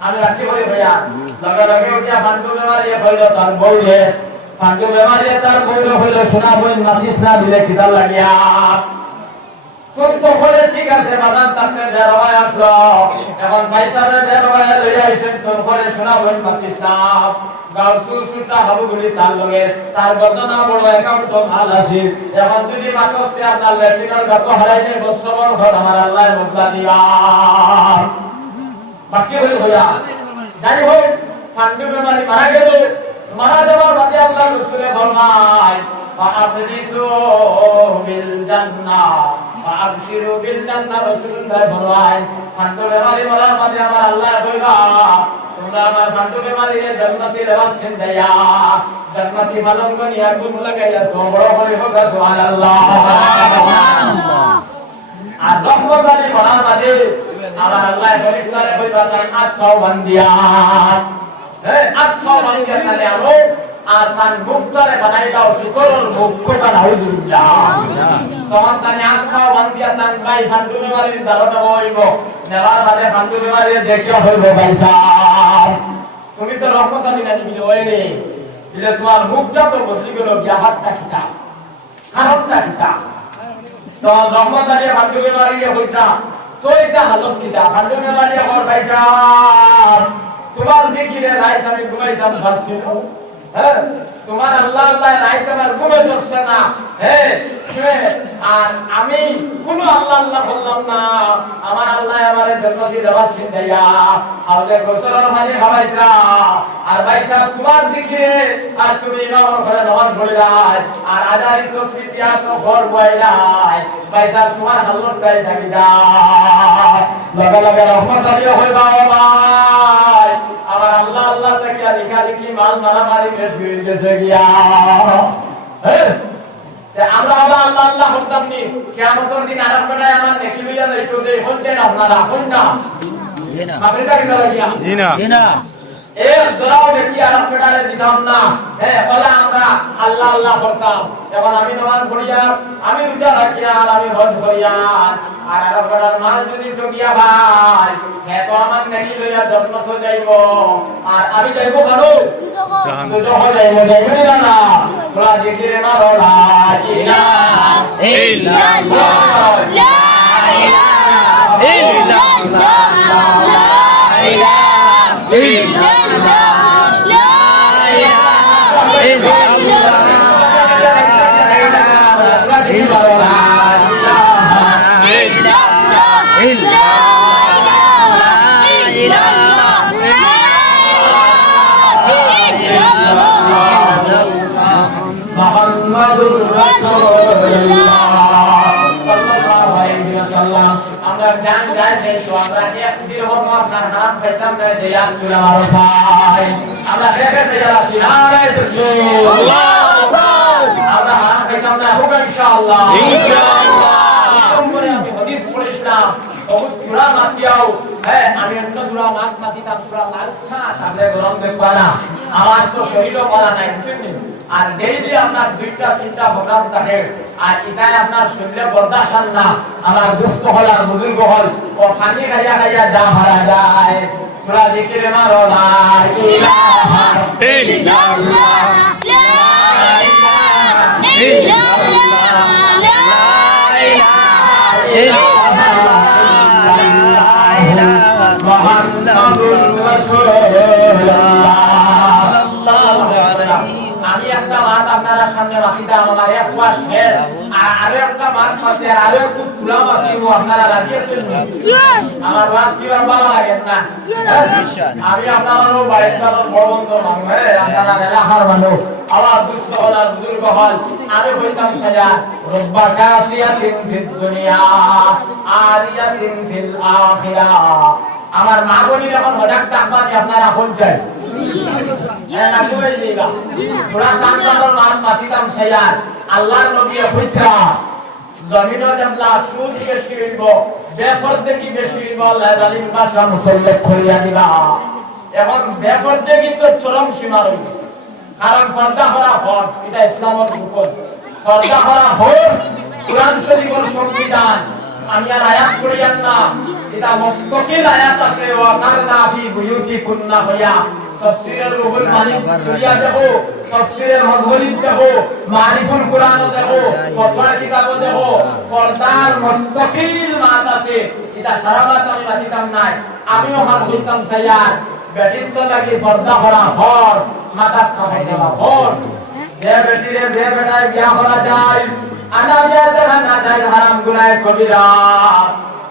আমি রাখি করি ভাইয়া লগে লগে উঠিয়া বান্ধু বেমারি হইল তার বউয়ে বান্ধু বেমারি তার বউয়ে হইল সোনা বই মাতিস না দিলে কিতা লাগিয়া কত করে ঠিক আছে বাদান থাকতে বেরবাই আসলো এখন পয়সা বেরবাই লইয়া আইছেন কোন করে সোনা বই মাতিস না গাও সুসুটা হাবুগুলি তার লগে তার গদনা বড় অ্যাকাউন্ট ভাল আছে এখন যদি মাতস্তে আপনার লেটিনর গাত হারাইতে বছর ঘর আমার আল্লাহ মুক্তা দিয়া বাকি হইল হইয়া যাই হোক ফান্ডু বেমারি মারা যাবার বাদে আল্লাহ রাসূলে ফরমায় ফাআবদিসু বিল জান্নাহ ফাআবশিরু বিল জান্নাহ রাসূলুল্লাহ ফরমায় ফান্ডু বেমারি মারার বাদে আমার আল্লাহ কইবা তোমরা আমার বান্ধু বেমারিয়ে জান্নাতি লেবাস দেয়া জান্নাতি মালঙ্গ নিয়ে আগুন লাগাইয়া তো বড় করে হোক সুবহানাল্লাহ আর রহমত আলী মরার বাদে আমার আল্লাহ ফেরেশতারে কইবা তার আত্মাও বান্দিয়া আত্মাও বান্দিয়া তারে আলো আর তার মুক্তরে বানাই দাও শুকরর মুক্ত নাউজুবিল্লাহ তখন তানে আত্মাও বান্দিয়া তার ভাই বান্ধু বেমারির দারোটা হইব নেওয়ার বাদে বান্ধু বেমারি দেখে হইব ভাই সাহেব তুমি তো রহমত আলী নাকি কিছু হয় রে দিলে তোমার মুখটা তো বসি গেল হাতটা খিতা হাতটা খিতা তখন রহমত আলী বান্ধু বেমারি হইতা তো এটা হালত খিতা বান্ধু বেমারি আমার ভাই সাহেব তোমার দেখিলে রাইত আমি ঘুমাইতাম ভাবছিল হ্যাঁ তোমার আল্লাহ আল্লাহ রাইত আমার ঘুমে ধরছে না আর আমি কোন আল্লাহ আল্লাহ বললাম না আমার আল্লাহ আমারে জান্নাতি দাওয়াত দেয়া আওলে গোসলের মাঝে খাওয়াইতা আর ভাই সাহেব তোমার দিকে আর তুমি ইমাম করে নামাজ পড়লাই আর আজারি তো সিটিয়া তো ঘর বইলাই ভাই সাহেব তোমার হালত গাই থাকি দা লাগা লাগা রহমত আলিও হইবা ভাই আমার আল্লাহ আল্লাহ থেকে লিখা লিখি মাল মারামারি শেষ হয়ে গেছে গিয়া আমরা আল্লাহ আল্লাহ আল্লাহ বলতাম নি কিয়ামতের দিন আরাম বানায় আমার নেকি লইয়া যাইতো দে হচ্ছে না আপনারা হন না জি না আপনি কি লাগিয়া জি না এ দরাও নেকি আরাম বানায় দিতাম না বলা আমরা আল্লাহ আল্লাহ বলতাম এখন আমি নামাজ পড়িয়া আমি রোজা রাখিয়া আর আমি হজ করিয়া আর আরাম বানার মাল যদি ঠকিয়া ভাই তো আমার নেকি লইয়া জান্নাত যাইব আর আমি যাইব কারো জাহান্নাম যাইব না তোরা জিকিরে মারো লা ইলাহা ইল্লাল্লাহ লা ইলাহা ইল্লাল্লাহ লা ইলাহা ইল্লাল্লাহ লা ইলাহা ইল্লাল্লাহ মুহাম্মাদুর রাসূলুল্লাহ সাল্লাল্লাহু আলাইহি ওয়াসাল্লাম আমরা গান গাইতে তো আমরা এক দিরহম আপনার নাম পেতাম না যে আল্লাহ মারো ভাই আমরা দেখতে যাচ্ছি নারে তাকবীর আল্লাহু আকবার আমরা নাম পেতাম না হোক ইনশাআল্লাহ আমি হাদিস পড়িলাম বহুত পুরা মাতিয়াও আমি অন্ত পুরা মাতিতাম পুরা লালছা তাহলে গরম দেখবা না আমার তো শরীরও বলা নাই বুঝছেন আর ডেইলি আপনার দুইটা তিনটা প্রোগ্রাম থাকে আর এটাই আপনার শরীরে বরদাস্ত না আমার দুষ্ট হল আর বুজুর্গ হল ও পানি খাইয়া খাইয়া দা হারা যায় তোরা জিকিরে মারো লা ইলাহা ইল্লাল্লাহ লা ইলাহা ইল্লাল্লাহ লা ইলাহা ইল্লাল্লাহ মুহাম্মাদুর রাসূলুল্লাহ সাল্লাল্লাহু আলাইহি আমি একটা মাছ আপনারা সামনে রাখি দাও আমার এক মাস শেষ আর আরো একটা মাছ আছে আর আরো একটু পুরা মাছ দিব আপনারা রাখিয়েছেন আমার মাছ কি ভালো লাগে না আমি আপনারও বাইকটার বড়বন্ধ মানুষ আপনারা এলাকার মানুষ আবার দুষ্ট হল আর বুজুর্গ হল আমি বলতাম সাজা রব্বা কাসিয়াতিন ফিদ দুনিয়া আরিয়াতিন ফিল আখিরাহ আমার মা বলি যখন মজাক ডাকবা যে আপনারা কোন চাই আল্লাহর নবী হইতা জমিন জানলা সুদ বেশি হইব বেপরদেকি বেশি হইব আল্লাহ জালিম ভাষা মুসল্লিক করিয়া দিবা এখন বেপরদেকি তো চরম সীমা রইছে কারণ পর্দা করা ফরজ এটা ইসলামের হুকুম পর্দা করা ফরজ কুরআন শরীফের সংবিধান আমি আর আয়াত করিয়ান না এটা মুস্তাকিল আয়াত আছে ওয়া কারনা ফি বুয়ুতিকুন্না হইয়া তাফসীরের রুহুল মানি করিয়া দেব তাফসীরের মধুরিত দেব মারিফুল কুরআন দেব ফতোয়া কিতাব দেব পর্দার মুস্তাকিল মাত আছে এটা সারা বাত আমি বাতিতাম নাই আমিও হাত ধরতাম সাইয়ার বেটির তো লাগি পর্দা করা ফর মাথা খাওয়াই দেওয়া ফর যে বেটিরে যে বেটায় বিয়া করা যায় আনা বিয়া দেখা না যায় হারাম গুনাহ কবিরা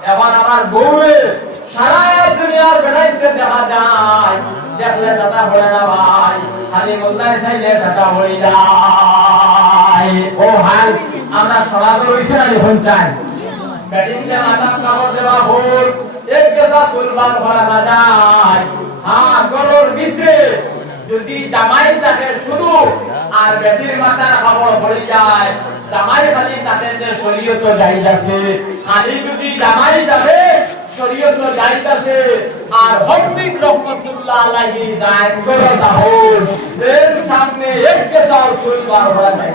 এখন আমার বউরে সারা দুনিয়ার বেটাইতে দেখা যায় দেখলে দাদা হয়ে না ভাই খালি মোল্লায় চাইলে দাদা হয়ে যায় ও হাল আমরা সমাজে রয়েছে না যখন চাই বেটিকে মাথা কাপড় দেওয়া ভুল এক গেছা চুলবার করা না যায় হ্যাঁ গরুর ভিতরে যদি জামাই থাকে শুরু আর বেটির মাথার খবর পড়ে যায় জামাই খালি তাদের যে শরীয়ত যাইতাছে খালি যদি জামাই যাবে শরীয়ত যাইতাছে আর হকদিক রহমতুল্লাহ আলাইহি দায় করে তাহল এর সামনে এক গেছা চুলবার করা যায়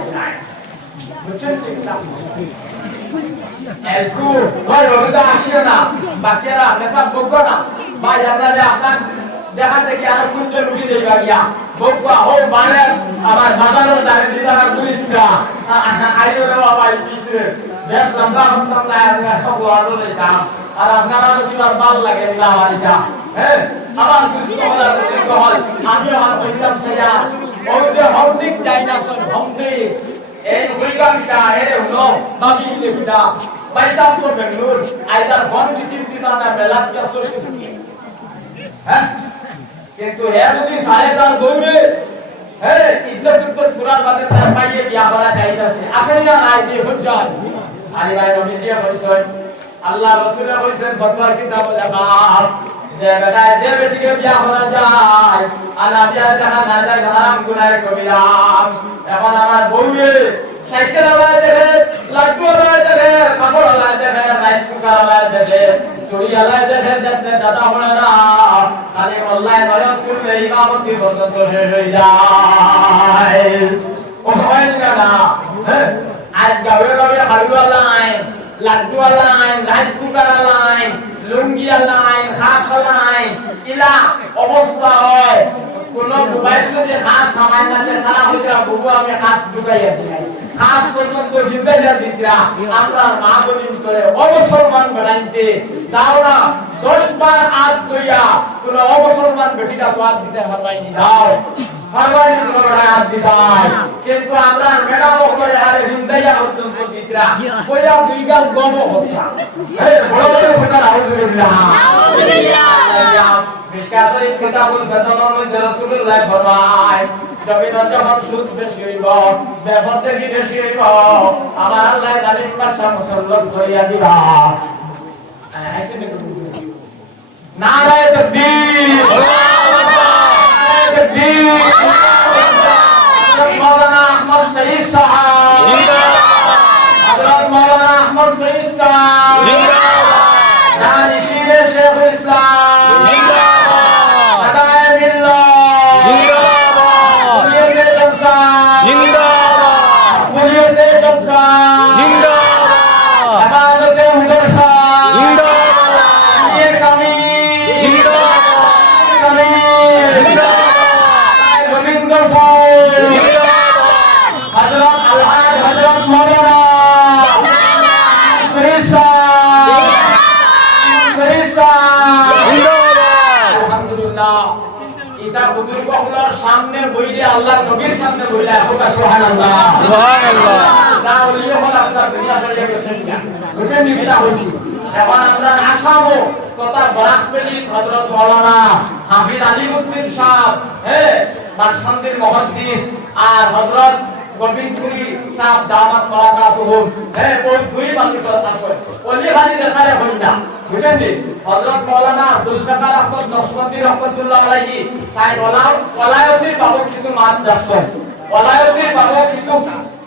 বুঝছেন ঠিক না একটু ওই রবিদা আসিও না বাকিরা মেসাব বকো না ভাই আপনারা আপনার দেখা দেখি আর কুঞ্জে রুটি দেবা গিয়া বকবা ও বারে আমার বাজারের দাঁড়ে দিদার দুইটা আইও রে বাবা ইতে দেখ লম্বা লম্বা না সব ওয়ালো রে দাম আর আপনারা কি আর ভাল লাগে না বাড়িটা হ্যাঁ আবার কিছু হলা তো হল আমি আমার কইতাম সেয়া ওই যে হন্দিক ডাইনাসর হন্দিক এই উইগানটা এর নো নবী লিখা বাইতা তো বেঙ্গলুর আইদার বন রিসিভ দিতা না মেলাত কাসর কিছু হ্যাঁ কিন্তু এ যদি সাড়ে তার বউরে হ্যাঁ ইজ্জত সুরার বাদে তার পাইয়ে বিয়া করা যাইতাছে আসরিয়া নাই যে হুজ্জত আলী ভাই নবী দিয়ে কইছেন আল্লাহ রাসূলুল্লাহ কইছেন ফতোয়ার কিতাব লেখা যে বেটা যে বেটিকে বিয়া করা যায় আলা বিয়া জানা না যায় হারাম গুনাহ কবিরা এখন আমার বউরে সাইকেল আলায় দেবে লাড্ডু আলায় দেবে কাপড় আলায় দেবে রাইস কুকার আলায় দেবে চুড়ি আলায় দেবে দেখতে দাদা হলে না খালি অনলাইন নয়ন করলে ইমামতি পর্যন্ত শেষ হয়ে যায় ও হয় না হ্যাঁ আজ গাবে গাবে halwa line laddu line rice cooker line lungi line খাস লাইন ইলা অবস্থা হয় কোন মোবাইল যদি হাত সামাই না যে খারাপ হয়ে যায় বুবু আমি হাত ঢুকাইয়া দিই হাত পর্যন্ত জিন্দাইয়া দিতরা আমরা মা বলি করে অবসরমান বানাইতে দাও না 10 বার হাত ধইয়া কোন অবসরমান বেটিটা তো হাত দিতে পারবাইনি দাও পারবাইনি তোমরা হাত দিতাই কিন্তু আমরা মেডাম করে আরে জিন্দাইয়া পর্যন্ত দিতরা কইয়া দুই গাল গম হতা এই বড় বড় কথা আলহামদুলিল্লাহ আলহামদুলিল্লাহ বিকাশের কিতাবুল বেদনের মধ্যে রাসূলুল্লাহ ফরমায় জমিন যখন সুদ বেশি হইব বেপরদেকি বেশি হইব আমার আল্লাহ জালিম বাদশা মুসল্লত করিয়া দিবা নারায়ে তাকবীর আল্লাহু আকবার তাকবীর মাওলানা আহমদ শহীদ সাহেব জিন্দাবাদ মাওলানা আহমদ শহীদ সাহেব জিন্দাবাদ দানিশির শেখুল ইসলাম জিন্দাবাদ আদায়ে বিল্লাহ সামনে বইলে আল্লাহ নবীর সামনে বইলে সুবহানাল্লাহ সুবহানাল্লাহ না ওলিয়ে হল আপনার দুনিয়া চলে গেছে বুঝেন নি এটা হইছে এখন আমরা আসামও তথা বরাকপেলি হযরত মাওলানা হাফিজ আলিউদ্দিন সাহেব বাসন্তীর মুহাদ্দিস আর হযরত গোবিন্দপুরি সাহেব দামাত বারাকাতুহুম ওই দুই মানুষ আছে ওলি খালি দেখারে হই না বুঝেন নি হযরত মাওলানা আব্দুল জাকার আহমদ নকশবন্দি রাহমাতুল্লাহ আলাইহি তাই ওলায়তির বাবু কিছু মান দর্শন ওলায়তির বাবু কিছু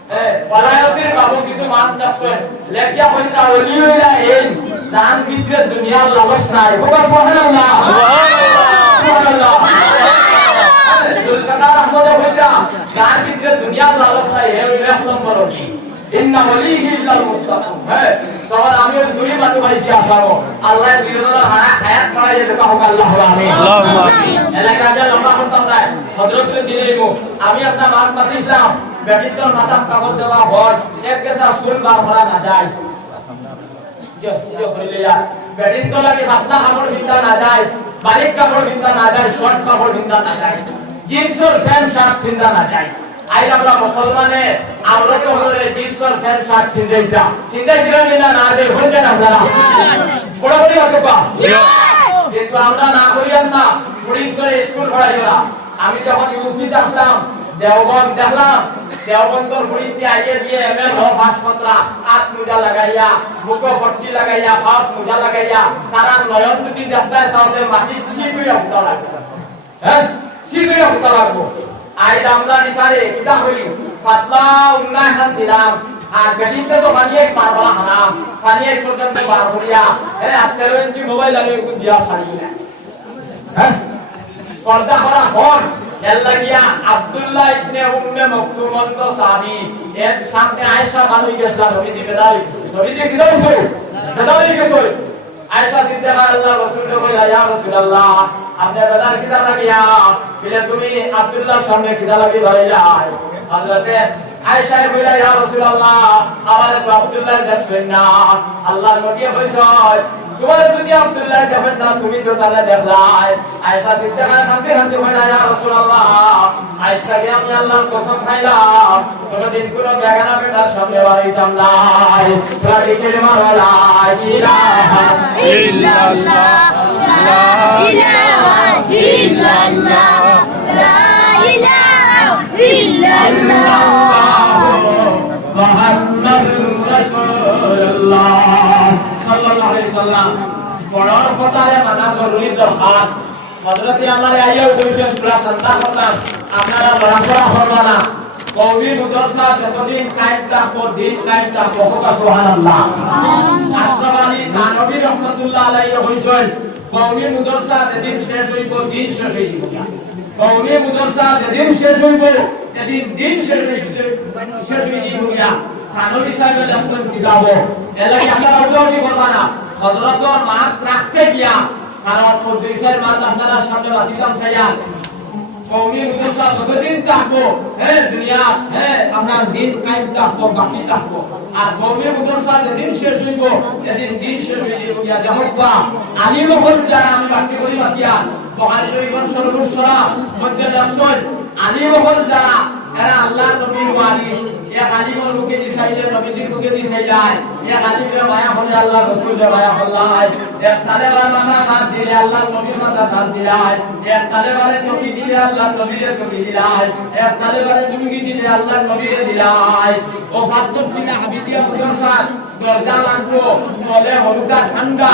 ওয়ালায়াতির বাবু কিছু মান দাসেন লেখিয়া কইরা ওলি হইরা এই জান ভিতরে দুনিয়ার লালস নাই হোক সুবহানাল্লাহ সুবহানাল্লাহ দুলকাদা রহমতে হইরা জান ভিতরে দুনিয়ার লালস নাই হে হইলো এক নম্বর কি ইন্না ওয়ালিহি ইল্লাল মুত্তাকুন সবার আমি দুই বাতু ভাইছি আসারো আল্লাহ দিলের হায়াত ছড়াইয়ে দেখা হোক আল্লাহ আমিন আল্লাহুম্মা আমিন এলাকাতে লম্বা করতাম না হযরতকে দিলেইমু আমি আপনার মান পাতিছিলাম বেটির মাথা কাগজ দেওয়া ঘর এক কেসা সুল বার করা না যায় বেটির তো লাগে হাতটা কাপড় বিন্দা না যায় বালিক কাপড় বিন্দা না যায় শর্ট কাপড় বিন্দা না যায় জিন্সের প্যান্ট শার্ট বিন্দা না যায় আইরা আমরা মুসলমানে আমরা তো হলে জিন্সের প্যান্ট শার্ট কিনতেইতা কিনতেই দিলেন না না দেই হইছে না আপনারা বড় বড় হতো পা কিন্তু আমরা না করিয়াম না ফরিদ করে স্কুল পড়াইলা আমি যখন ইউপিতে আসলাম দেওবন্দ দেখলাম দেওবন্দর ফরিদে আইয়ে দিয়ে এমএ ল পাস কতরা হাত মোজা লাগাইয়া মুখ ভর্তি লাগাইয়া হাত মোজা লাগাইয়া তারা নয়ন দুটি দেখতায় সামনে মাটি ছিটুইয়া উঠা লাগবে হ্যাঁ ছিটুইয়া উঠা লাগবে আই আমরা নিপারে কিটা হই পাতলা উন্নয় হাত দিলাম আর বেটিতে তো বানিয়ে পারবা হারাম পানিয়ে পর্যন্ত বার করিয়া এ 13 ইঞ্চি মোবাইল লাগিয়ে কোন দিয়া ছাড়ি না হ্যাঁ পর্দা করা হন এল্লাগিয়া আব্দুল্লাহ ইবনে উম্মে মকতুম তো সাহাবী এর সামনে আয়েশা বানুই গেছলা নবীজি বেদারি নবীজি কি কইছো বেদারি কইছো আয়েশা সিদ্দিকা আল্লাহ রাসূল বলে ইয়া রাসূলুল্লাহ আপনি বেদার কিটা লাগিয়া বলে তুমি আব্দুল্লাহ সামনে কিটা লাগি ধরাইলা হযরতে আয়েশা বলে ইয়া রাসূলুল্লাহ আমার তো আব্দুল্লাহ দেখছেন না আল্লাহর নবী কইছো তোমার যদি আব্দুল্লাহ দেখেন না তুমি তো তারা দেখলাই আয়েশা সিদ্দিকা কাঁদতে কাঁদতে বলে ইয়া রাসূলুল্লাহ আয়েশা কে আমি আল্লাহর কসম খাইলাম কোনদিন কোন বেগানা বেটার সামনে বাড়িতাম না প্রাণী কেলমা লা ইলাহা ইল্লাল্লাহ লা ইলাহা ইল্লাল্লাহ লা ইলাহা ইল্লাল্লাহ মুহাম্মাদুর রাসূলুল্লাহ সাল্লাল্লাহু আলাইহি সাল্লাম পড়ার কথারে মানা জরুরি দরকার মাদ্রাসে আমারে আইয়া কইছেন পুরা সন্তান হতাম আপনারা লড়াপড়া করবা না কওমি মুদরসা যতদিন কায়েম থাকবো দিন কায়েম থাকবো হোক সুবহানাল্লাহ আশরাফ আলী থানভী রাহমাতুল্লাহ আলাইহি কইছেন কওমি মুদরসা যেদিন শেষ হইব দিন শেষ হইব কওমি মুদরসা যেদিন শেষ হইব সেদিন দিন শেষ হইব থানভী সাহেবের রাসূল কি গাবো এলাকি আপনারা উল্লেখ করবা না হযরতর মাত রাখতে গিয়া কারণ পদ্রিসের মাত আপনারা সামনে রাখিতাম সাইয়া কওমি মুদরসা যতদিন থাকবো দুনিয়া আপনার দিন কায়েম থাকবো বাকি থাকবো আর কওমি মুদরসা যেদিন শেষ হইব সেদিন দিন শেষ হয়ে যাবে গিয়া দেখবা আলিম হল যারা আমি বাকি করি বাকিয়া বুখারী শরীফের সর্বসরা মধ্যে রাসূল আলিম হল যারা এরা আল্লাহর নবীর ওয়ারিস এক আলিমের মুখে দিছাইলে নবীজির মুখে দিছাইলাই এক আলিমের মায়া হলে আল্লাহ রাসূলের মায়া হল্লাই এক তালেবার মাথা হাত দিলে আল্লাহর নবীর মাথা হাত দিলাই এক তালেবারে টকি দিলে আল্লাহর নবীরে টকি দিলাই এক তালেবারে চুমকি দিলে আল্লাহর নবীরে দিলাই ও ফাতর দিনে হাবিদিয়া মুদরসা দরজা লাগতো তলে হলুদা ঠান্ডা